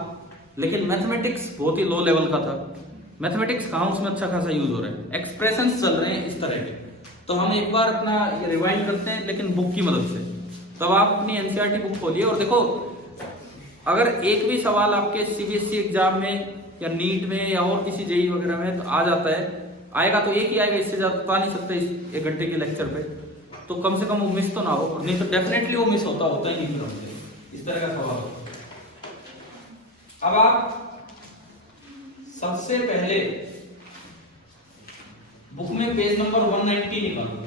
लेकिन मैथमेटिक्स बहुत ही लो लेवल का था। मैथमेटिक्स कहाँ उसमें अच्छा खासा यूज हो रहा है, एक्सप्रेशंस चल रहे हैं इस तरह के। तो हम एक बार अपना रिवाइंड करते हैं, लेकिन बुक की मदद से। तब आप अपनी एनसीईआरटी बुक खोलिए और देखो, अगर एक भी सवाल आपके सीबीएसई एग्जाम में या नीट में या और किसी जेईई वगैरह में तो आ जाता है, आएगा तो एक ही आएगा, इससे ज्यादा तो आ नहीं सकता इस 1 घंटे के लेक्चर पे। तो कम से कम वो मिस तो ना हो, नहीं तो डेफिनेटली वो मिस होता ही नहीं। इस तरह का सवाल अब आप सबसे पहले बुक में पेज नंबर 190 निकालो,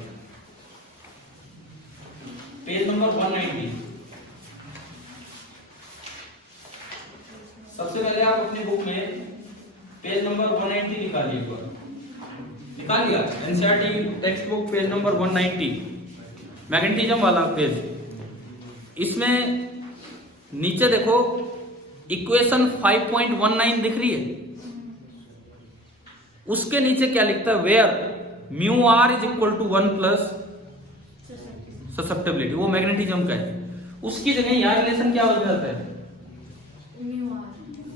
पेज नंबर 190। सबसे पहले आप अपनी बुक में पेज नंबर 190 निकालिए, एक बार निकाल लिया? NCERT text book page number 190, magnetism वाला पेज। इसमें नीचे देखो इक्वेशन 5.19 दिख रही है, उसके नीचे क्या लिखता है? Where mu R is equal to 1 plus susceptibility, वो मैग्नेटिज्म का है। उसकी जगह यहां रिलेशन क्या हो जाता है?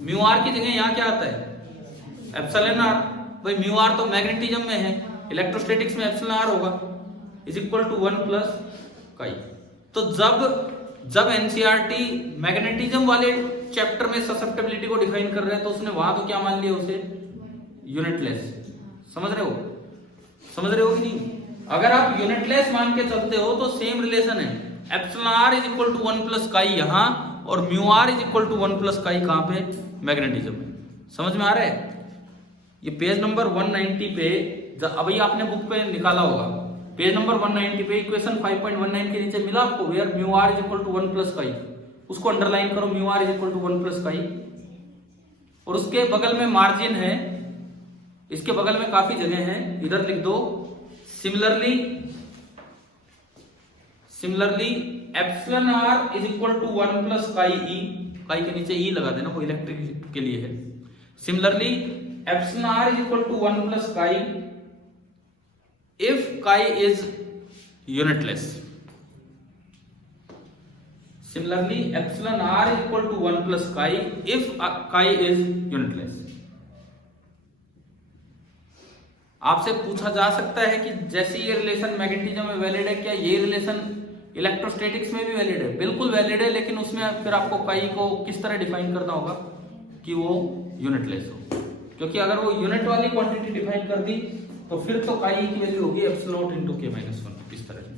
म्यू आर की जगह यहां क्या आता है? Epsilon R. भाई म्यू आर तो मैग्नेटिज्म में है, इलेक्ट्रोस्टैटिक्स में एप्सिलॉन आर होगा, is equal to 1 plus chi. तो जब एनसीईआरटी मैग्नेटिज्म वाले चैप्टर में ससेप्टेबिलिटी को डिफाइन कर रहे हैं तो उसने वहां तो क्या मान लिया उसे? यूनिटलेस। समझ रहे हो? समझ रहे हो कि नहीं? अगर आप यूनिटलेस मान के चलते हो तो सेम रिलेशन है, epsilon R is equal to 1 plus chi यहां, और mu R is equal to 1 plus chi कहां पे? मैग्नेटिज्म में। समझ में आ रहा है? ये पेज नंबर 190 पे अभी आपने बुक पे निकाला होगा, पेज नंबर 190 पे इक्वेशन 5.19 के नीचे मिला आपको where mu R is equal to 1 plus chi, उसको अंडरलाइन करो, mu R is equal to 1 plus chi, और उसके बगल में मार्जिन है, इसके बगल में काफी जगह है, इधर लिख दो similarly epsilon R is equal to 1 plus chi E, काई के नीचे ई लगा देना, वो इलेक्ट्रिक के लिए है। Similarly epsilon R is equal to 1 plus chi if chi is unitless. Similarly epsilon R is equal to 1 plus chi if chi is unitless. आपसे पूछा जा सकता है कि जैसे ये रिलेशन मैग्नेटिज्म में वैलिड है, क्या ये रिलेशन इलेक्ट्रोस्टैटिक्स में भी वैलिड है? बिल्कुल वैलिड है, लेकिन उसमें फिर आपको काई को किस तरह डिफाइन करना होगा कि वो यूनिटलेस हो, क्योंकि अगर वो यूनिट वाली क्वांटिटी डिफाइन कर दी तो फिर तो काई की वैल्यू होगी एप्सिलॉन इनटू के माइनस 1, इस तरह से।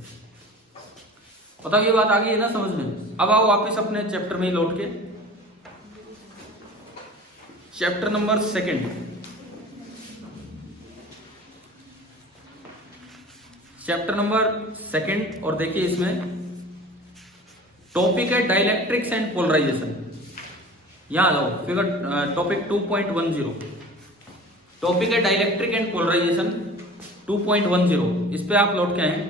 बताओ ये बात आ गई है ना समझ में? अब आओ वापस अपने चैप्टर में ही लौट के, चैप्टर नंबर 2, चैप्टर नंबर 2, और देखिए इसमें टॉपिक है डाइलेक्ट्रिक्स एंड पोलराइजेशन। यहां आ जाओ, फिगर टॉपिक 2.10, टॉपिक है डाइलेक्ट्रिक एंड पोलराइजेशन 2.10, इस पे आप लौट के आए,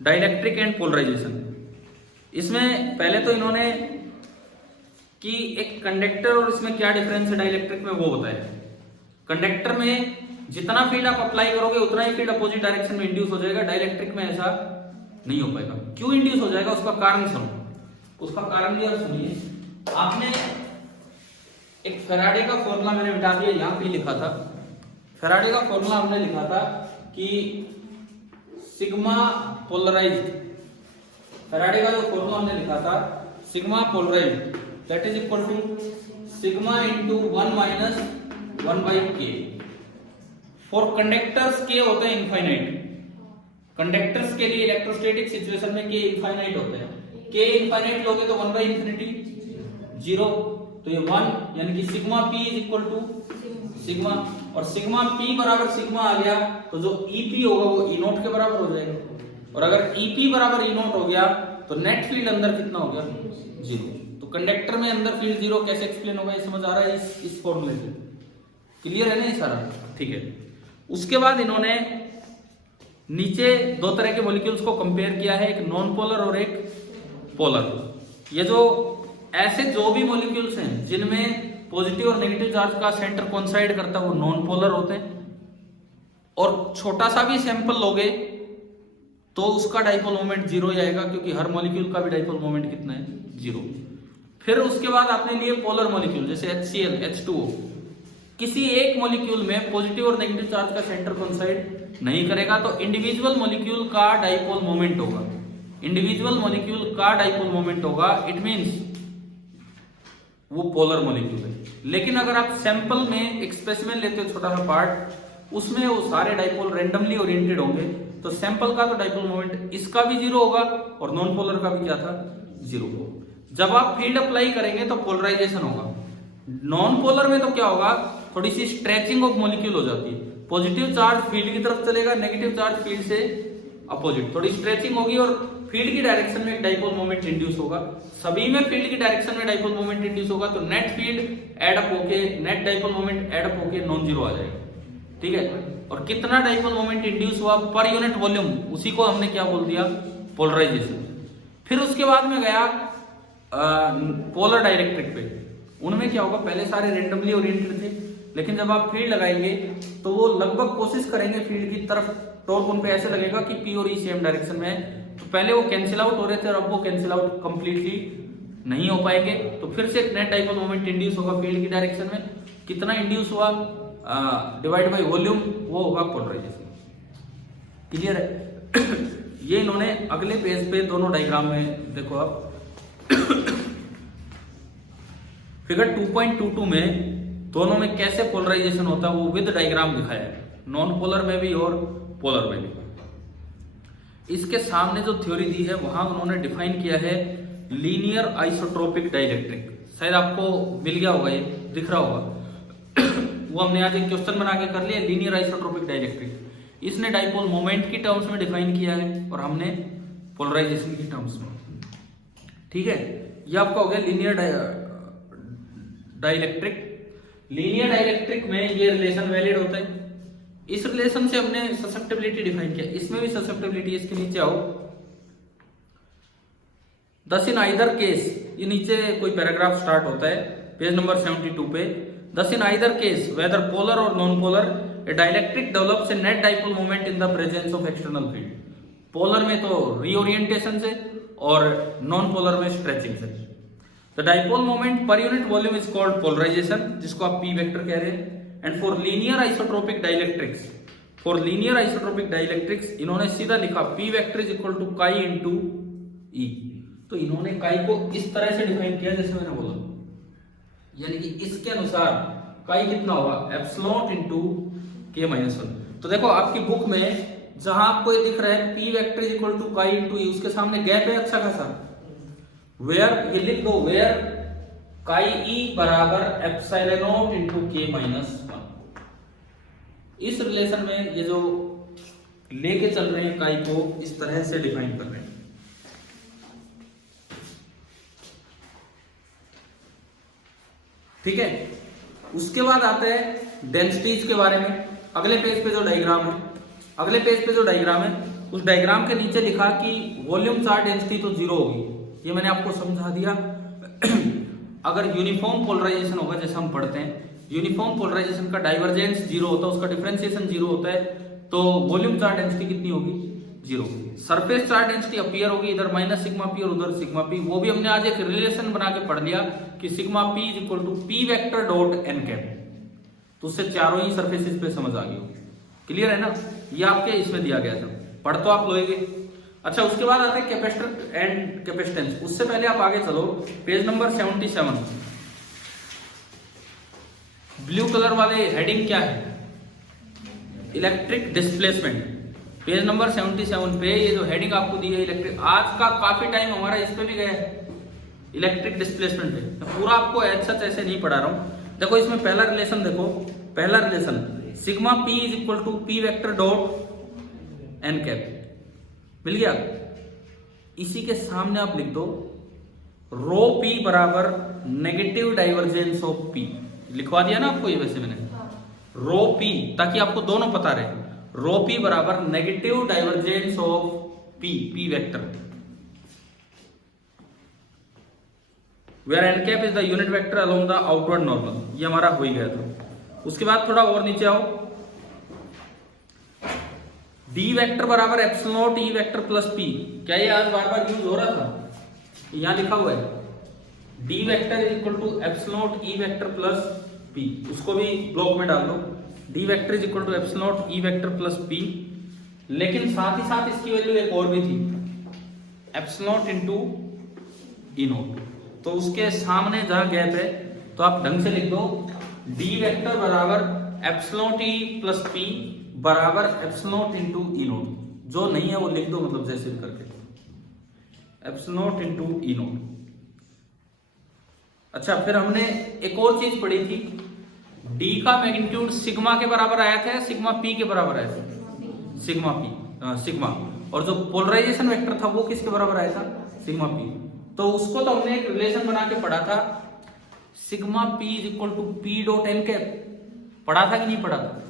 डाइलेक्ट्रिक एंड पोलराइजेशन। इसमें पहले तो इन्होंने कि एक कंडक्टर और इसमें क्या डिफरेंस है डाइलेक्ट्रिक में वो बताया। कंडक्टर में जितना फील्ड आप अप्लाई करोगे उतना ही फील्ड अपोजिट डायरेक्शन में इंड्यूस हो जाएगा, डाइलेक्ट्रिक में ऐसा नहीं हो पाएगा। क्यों इंड्यूस हो जाएगा उसका कारण सुनो, उसका कारण भी आप सुनिए। आपने एक फैराडे का फॉर्मूला मैंने मिटा दिया, यहां पे लिखा था फैराडे का फॉर्मूला, हमने लिखा था कि सिग्मा पोलराइज्ड, फैराडे का जो फॉर्मूला हमने लिखा था sigma polarized that is equal to sigma into 1 minus 1/k। For conductors के होते हैं इनफाइनाइट, कंडक्टर्स के लिए इलेक्ट्रोस्टैटिक सिचुएशन में के इनफाइनाइट होते हैं, के इनफाइनाइट लोगे तो 1/∞ 0, तो ये 1 यानी कि sigma p is equal to sigma, और सिग्मा p बराबर सिग्मा आ गया तो जो EP होगा वो E नोट के बराबर हो जाएगा, और अगर EP बराबर E नोट हो गया तो नेट फील्ड अंदर कितना हो गया? 0। तो कंडक्टर में अंदर फील्ड 0 कैसे एक्सप्लेन होगा, ये समझ आ रहा है इस फॉर्मूले से? क्लियर है ना ये सारा? ठीक है। उसके बाद इन्होंने नीचे दो तरह के मॉलिक्यूल्स को कंपेयर किया है, एक नॉन पोलर और एक पोलर। ये जो ऐसे जो भी मॉलिक्यूल्स हैं जिनमें पॉजिटिव और नेगेटिव चार्ज का सेंटर कोइंसाइड करता है वो नॉन पोलर होते हैं, और छोटा सा भी सैंपल लोगे तो उसका डाइपोल मोमेंट 0 ही आएगा, क्योंकि हर मॉलिक्यूल का भी डाइपोल मोमेंट कितना है? 0। फिर उसके बाद आपने लिए पोलर मॉलिक्यूल जैसे HCl, H2O। किसी एक मॉलिक्यूल में पॉजिटिव और नेगेटिव चार्ज का सेंटर कोइंसाइड नहीं करेगा तो इंडिविजुअल मॉलिक्यूल का डाइपोल मोमेंट होगा, इंडिविजुअल मॉलिक्यूल का डाइपोल मोमेंट होगा, इट मींस वो पोलर मॉलिक्यूल है। लेकिन अगर आप सैंपल में एक स्पेसिमेन लेते हो छोटा सा पार्ट, उसमें वो सारे डाइपोल रैंडमली ओरिएंटेड होंगे, तो सैंपल का तो डाइपोल मोमेंट इसका भी 0 होगा और नॉन पोलर का भी क्या था? 0 होगा। जब आप फील्ड अप्लाई करेंगे तो पोलराइजेशन होगा, नॉन पोलर में तो क्या होगा, थोड़ी सी स्ट्रेचिंग ऑफ मॉलिक्यूल हो जाती है, पॉजिटिव चार्ज फील्ड की तरफ चलेगा, नेगेटिव चार्ज फील्ड से अपोजिट, थोड़ी स्ट्रेचिंग होगी और फील्ड की डायरेक्शन में एक डाइपोल मोमेंट इंड्यूस होगा। सभी में फील्ड की डायरेक्शन में डाइपोल मोमेंट इंड्यूस होगा तो नेट फील्ड एड अप होके, net dipole moment add up होके नॉन जीरो आ जाएगा, ठीक है। और कितना डाइपोल मोमेंट इंड्यूस हुआ पर यूनिट वॉल्यूम, उसी को हमने क्या बोल दिया, पोलराइजेशन। फिर उसके बाद में गया पोलर डाइलेक्ट्रिक पे, उनमें क्या होगा, पहले सारे रेंडमली ओरिएंटेड थे, लेकिन जब आप फील्ड लगाएंगे तो वो लगभग कोशिश करेंगे फील्ड की तरफ, टॉर्क उन पे ऐसे लगेगा कि पी और ई सेम डायरेक्शन में है, तो पहले वो कैंसिल आउट हो रहे थे और अब वो कैंसिल आउट कंप्लीटली नहीं हो पाएंगे, तो फिर से एक नेट डाइपोल मोमेंट इंड्यूस होगा फील्ड की डायरेक्शन में, कितना इंड्यूस हुआ डिवाइड बाय वॉल्यूम, वो होगा पोलराइजेशन। क्लियर है? ये इन्होंने अगले पेज पे दोनों डायग्राम में देखो आप फिगर 2.22 में दोनों में कैसे पोलराइजेशन होता है वो विद डायग्राम दिखाया है, नॉन पोलर में भी और पोलर में भी। इसके सामने जो थ्योरी दी है वहां उन्होंने डिफाइन किया है लीनियर आइसोट्रोपिक डाइलेक्ट्रिक, शायद आपको मिल गया होगा, ये दिख रहा होगा वो हमने आज एक क्वेश्चन बना के कर लिया, लीनियर आइसोट्रोपिक डाइलेक्ट्रिक। इसने डाइपोल मोमेंट की टर्म्स में डिफाइन किया है और हमने पोलराइजेशन की टर्म्स में, ठीक है। ये आपका हो गया लीनियर डाइलेक्ट्रिक। लीनियर डाइलेक्ट्रिक में ये रिलेशन वैलिड होता है, इस रिलेशन से हमने ससेप्टिबिलिटी डिफाइन किया, इसमें भी ससेप्टिबिलिटी, इसके नीचे आओ, दस इन आइदर केस, ये नीचे कोई पैराग्राफ स्टार्ट होता है पेज नंबर 72 पे, thus in either case whether polar और non polar a dielectric develops a net dipole moment in the presence of external field. Polar में तो रीओरिएंटेशन से और नॉन पोलर में स्ट्रेचिंग से। The dipole moment per unit volume is called polarisation, जिसको आप P vector कह रहे हैं। And for linear isotropic dielectrics, for linear isotropic dielectrics इन्होंने सीधा लिखा P vector is equal to chi into ई। तो इन्होंने काई को इस तरह से डिफाइन किया जैसे मैंने बोला, यानी कि इसके अनुसार काई कितना होगा, एप्सिलॉन इनटू के माइनस 1। तो देखो आपकी बुक में जहां आपको ये दिख रहा है P vector is equal to chi into E, उसके सामने गैप है अच्छा खासा, वेयर ये लिख दो, वेयर काई ई बराबर epsilon naught into K minus 1। इस रिलेशन में ये जो लेके चल रहे हैं काई को इस तरह से डिफाइन कर रहे हैं, ठीक है। उसके बाद आते हैं डेंसिटीज के बारे में। अगले पेज पे जो डायग्राम है, अगले पेज पे जो डायग्राम है उस डायग्राम के नीचे लिखा कि वॉल्यूम चार्ज डेंसिटी तो जीरो होगी, ये मैंने आपको समझा दिया। अगर यूनिफॉर्म पोलराइजेशन होगा, जैसे हम पढ़ते हैं यूनिफॉर्म पोलराइजेशन का डाइवर्जेंस जीरो होता है, उसका डिफरेंशिएशन जीरो होता है, तो वॉल्यूम चार्ज डेंसिटी कितनी होगी, zero. Surface charge density appear होगी, इधर माइनस सिग्मा पी और उधर सिग्मा पी, वो भी हमने आज एक रिलेशन बना के पढ़ लिया कि sigma P is equal to P vector dot N cap, तो उससे चारों ही सरफेसेस पे समझ आ गई हो। क्लियर है ना, ये आपके इसमें दिया गया था, पढ़ तो आप लोगे। अच्छा, उसके बाद आता है कैपेसिटर एंड कैपेसिटेंस। उससे पहले आप आगे चलो, पेज नंबर 77, ब्लू कलर वाले हेडिंग क्या है, इलेक्ट्रिक डिस्प्लेसमेंट। पेज नंबर 77 पे ये जो हेडिंग आपको दी है इलेक्ट्रिक, आज का काफी टाइम हमारा इस पे भी गया है, इलेक्ट्रिक डिस्प्लेसमेंट पे। तो पूरा आपको सच ऐसे नहीं पढ़ा रहा हूं। देखो इसमें पहला रिलेशन देखो, पहला relation sigma P is equal to P vector dot N cap, मिल गया। इसी के सामने आप लिख दो रो पी बराबर नेगेटिव डाइवर्जेंस ऑफ पी, लिखवा दिया ना आपको ये, वैसे मैंने रो पी, ताकि आपको दोनों पता रहे। रो पी बराबर negative divergence of P, P vector, where n cap is the unit vector along the outward normal. ये हमारा हो ही गया था। उसके बाद थोड़ा और नीचे आओ, डी वेक्टर बराबर epsilon naught E vector plus P. क्या ये आज बार बार यूज हो रहा था, यहां लिखा हुआ है D vector is equal to epsilon naught E vector plus P, उसको भी ब्लॉक में डाल दो, D vector is equal to epsilon naught E vector plus P. लेकिन साथ ही साथ इसकी वैल्यू एक और भी थी, epsilon naught into E not. तो उसके सामने जहां गैप है तो आप ढंग से लिख दो डी वेक्टर बराबर epsilon naught E plus P बराबर epsilon naught into E naught. जो नहीं है वो लिख दो, मतलब जैसे करके epsilon naught into E naught. अच्छा, फिर हमने एक और चीज पढ़ी थी, डी का मैग्नीट्यूड सिग्मा के बराबर आया था या सिग्मा पी के बराबर आया था? Sigma P, sigma. और जो पोलराइजेशन वेक्टर था वो किसके बराबर आया था? Sigma P. तो उसको तो हमने एक रिलेशन बना के पढ़ा था, sigma P is equal to P dot N cap. पढ़ा था कि नहीं पढ़ा था?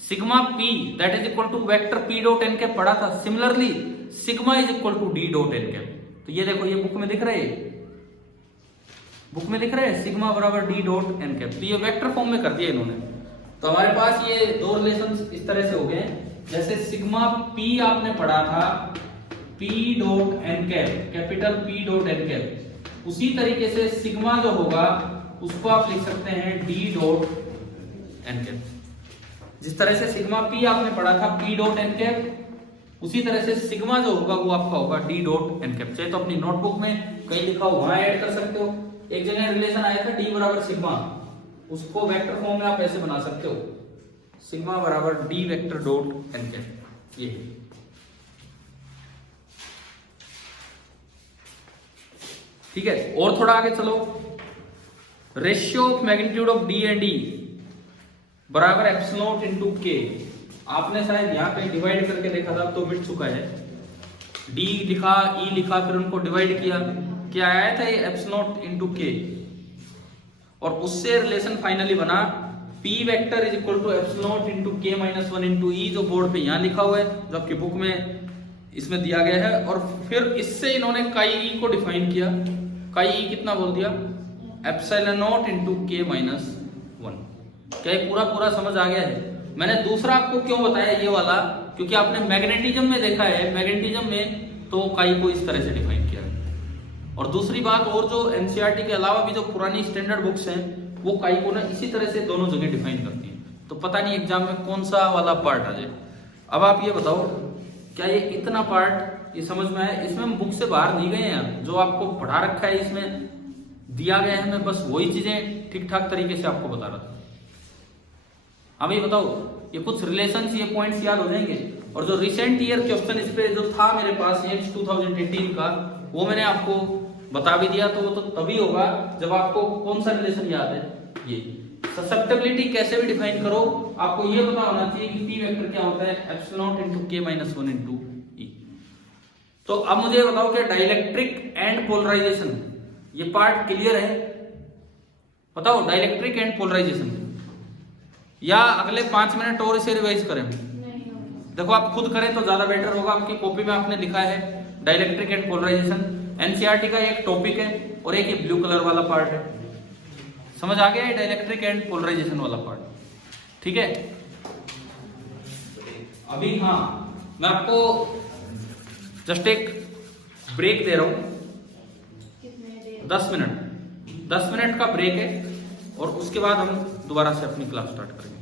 Sigma P that is equal to vector P dot N cap पढ़ा था। Similarly sigma is equal to D dot N cap. तो ये देखो, ये बुक में दिख रहा है, बुक में दिख रहा है सिग्मा बराबर डी डॉट एन कैप। तो ये वेक्टर फॉर्म में कर दिया इन्होंने। तो हमारे पास ये दो रिलेशन इस तरह से हो गए। जैसे सिग्मा पी आपने पढ़ा था P dot N cap, capital P dot N cap, उसी तरीके से सिग्मा जो होगा उसको आप लिख सकते हैं डी डॉट एन कैप। जिस तरह से सिग्मा पी आपने पढ़ा था पी डॉट एन कैप, उसी तरह से सिग्मा जो होगा वो आपका होगा डी डॉट एन कैप। चाहे तो अपनी नोटबुक में कहीं लिखा हो वहां ऐड कर सकते हो। एक जगह रिलेशन आया था डी बराबर सिग्मा, उसको वेक्टर फॉर्म में आप ऐसे बना सकते हो, सिग्मा बराबर D vector dot N cap. ये ठीक है। और थोड़ा आगे चलो, ratio of magnitude of D and E बराबर एप्सिलॉन इनटू के। आपने शायद यहाँ पे डिवाइड करके देखा था, तो मिट चुका है। डी लिखा, ई लिखा, फिर उनको डिवाइड किया, क्या आया था? ये एप्सिलॉन इनटू के। और उससे रिलेशन फाइनली बना P vector is equal to epsilon into K minus 1 into E, जो बोर्ड पे यहाँ लिखा हुआ है, जो आपकी बुक में इसमें दिया गया है। और फिर इससे इन्होंने काई ई को डिफाइन किया। काई ई कितना बोल दिया? Epsilon naught into K minus 1। क्या ये पूरा पूरा समझ आ गया है? मैंने दूसरा आपको क्यों बताया ये वाला, क्योंकि आपने मैग्नेटिज्म में देखा है, मैग्नेटिज्म में तो काई को इस तरह से डिफाइन किया है। और दूसरी बात, और जो एनसीईआरटी के अलावा भी जो पुरानी स्टैंडर्ड बुक्स हैं वो काई को ना इसी तरह से दोनों जगह डिफाइन करती हैं। तो पता नहीं एग्जाम में कौन सा वाला पार्ट आ जाए। अब आप ये बताओ, क्या ये इतना पार्ट ये समझ में आया? इसमें हम बुक से बाहर नहीं गए हैं, जो आपको पढ़ा रखा है इसमें दिया गया है, मैं बस वही चीजें ठीक ठाक तरीके से आपको बता रहा था। अब ये बताओ, ये कुछ रिलेशंस, ये पॉइंट्स याद हो जाएंगे। और जो रिसेंट ईयर क्वेश्चन इस पे जो था मेरे पास ये 2018 का, वो मैंने आपको बता भी दिया। तो वो तो तभी होगा जब आपको कौन सा रिलेशन याद है। ये ससेप्टेबिलिटी कैसे भी डिफाइन करो, आपको ये पता होना चाहिए कि पी वेक्टर क्या होता है, epsilon into K minus 1 into ई। तो अब मुझे बताओ कि डाइलेक्ट्रिक एंड पोलराइजेशन, ये पार्ट क्लियर है? बताओ, डाइलेक्ट्रिक एंड पोलराइजेशन, या अगले 5 मिनट और इसे रिवाइज करें? देखो, आप खुद करें तो ज्यादा बेटर होगा। आपकी कॉपी में आपने लिखा है डाइलेक्ट्रिक एंड पोलराइजेशन। एनसीईआरटी का एक टॉपिक है और एक ये ब्लू कलर वाला पार्ट है। समझ आ गया है डाइलेक्ट्रिक एंड पोलराइजेशन वाला पार्ट? ठीक है। अभी हाँ, मैं आपको जस्ट एक ब्रेक दे रहा हूं, 10 मिनट का ब्रेक है, और उसके बाद हम दोबारा से अपनी क्लास स्टार्ट करेंगे।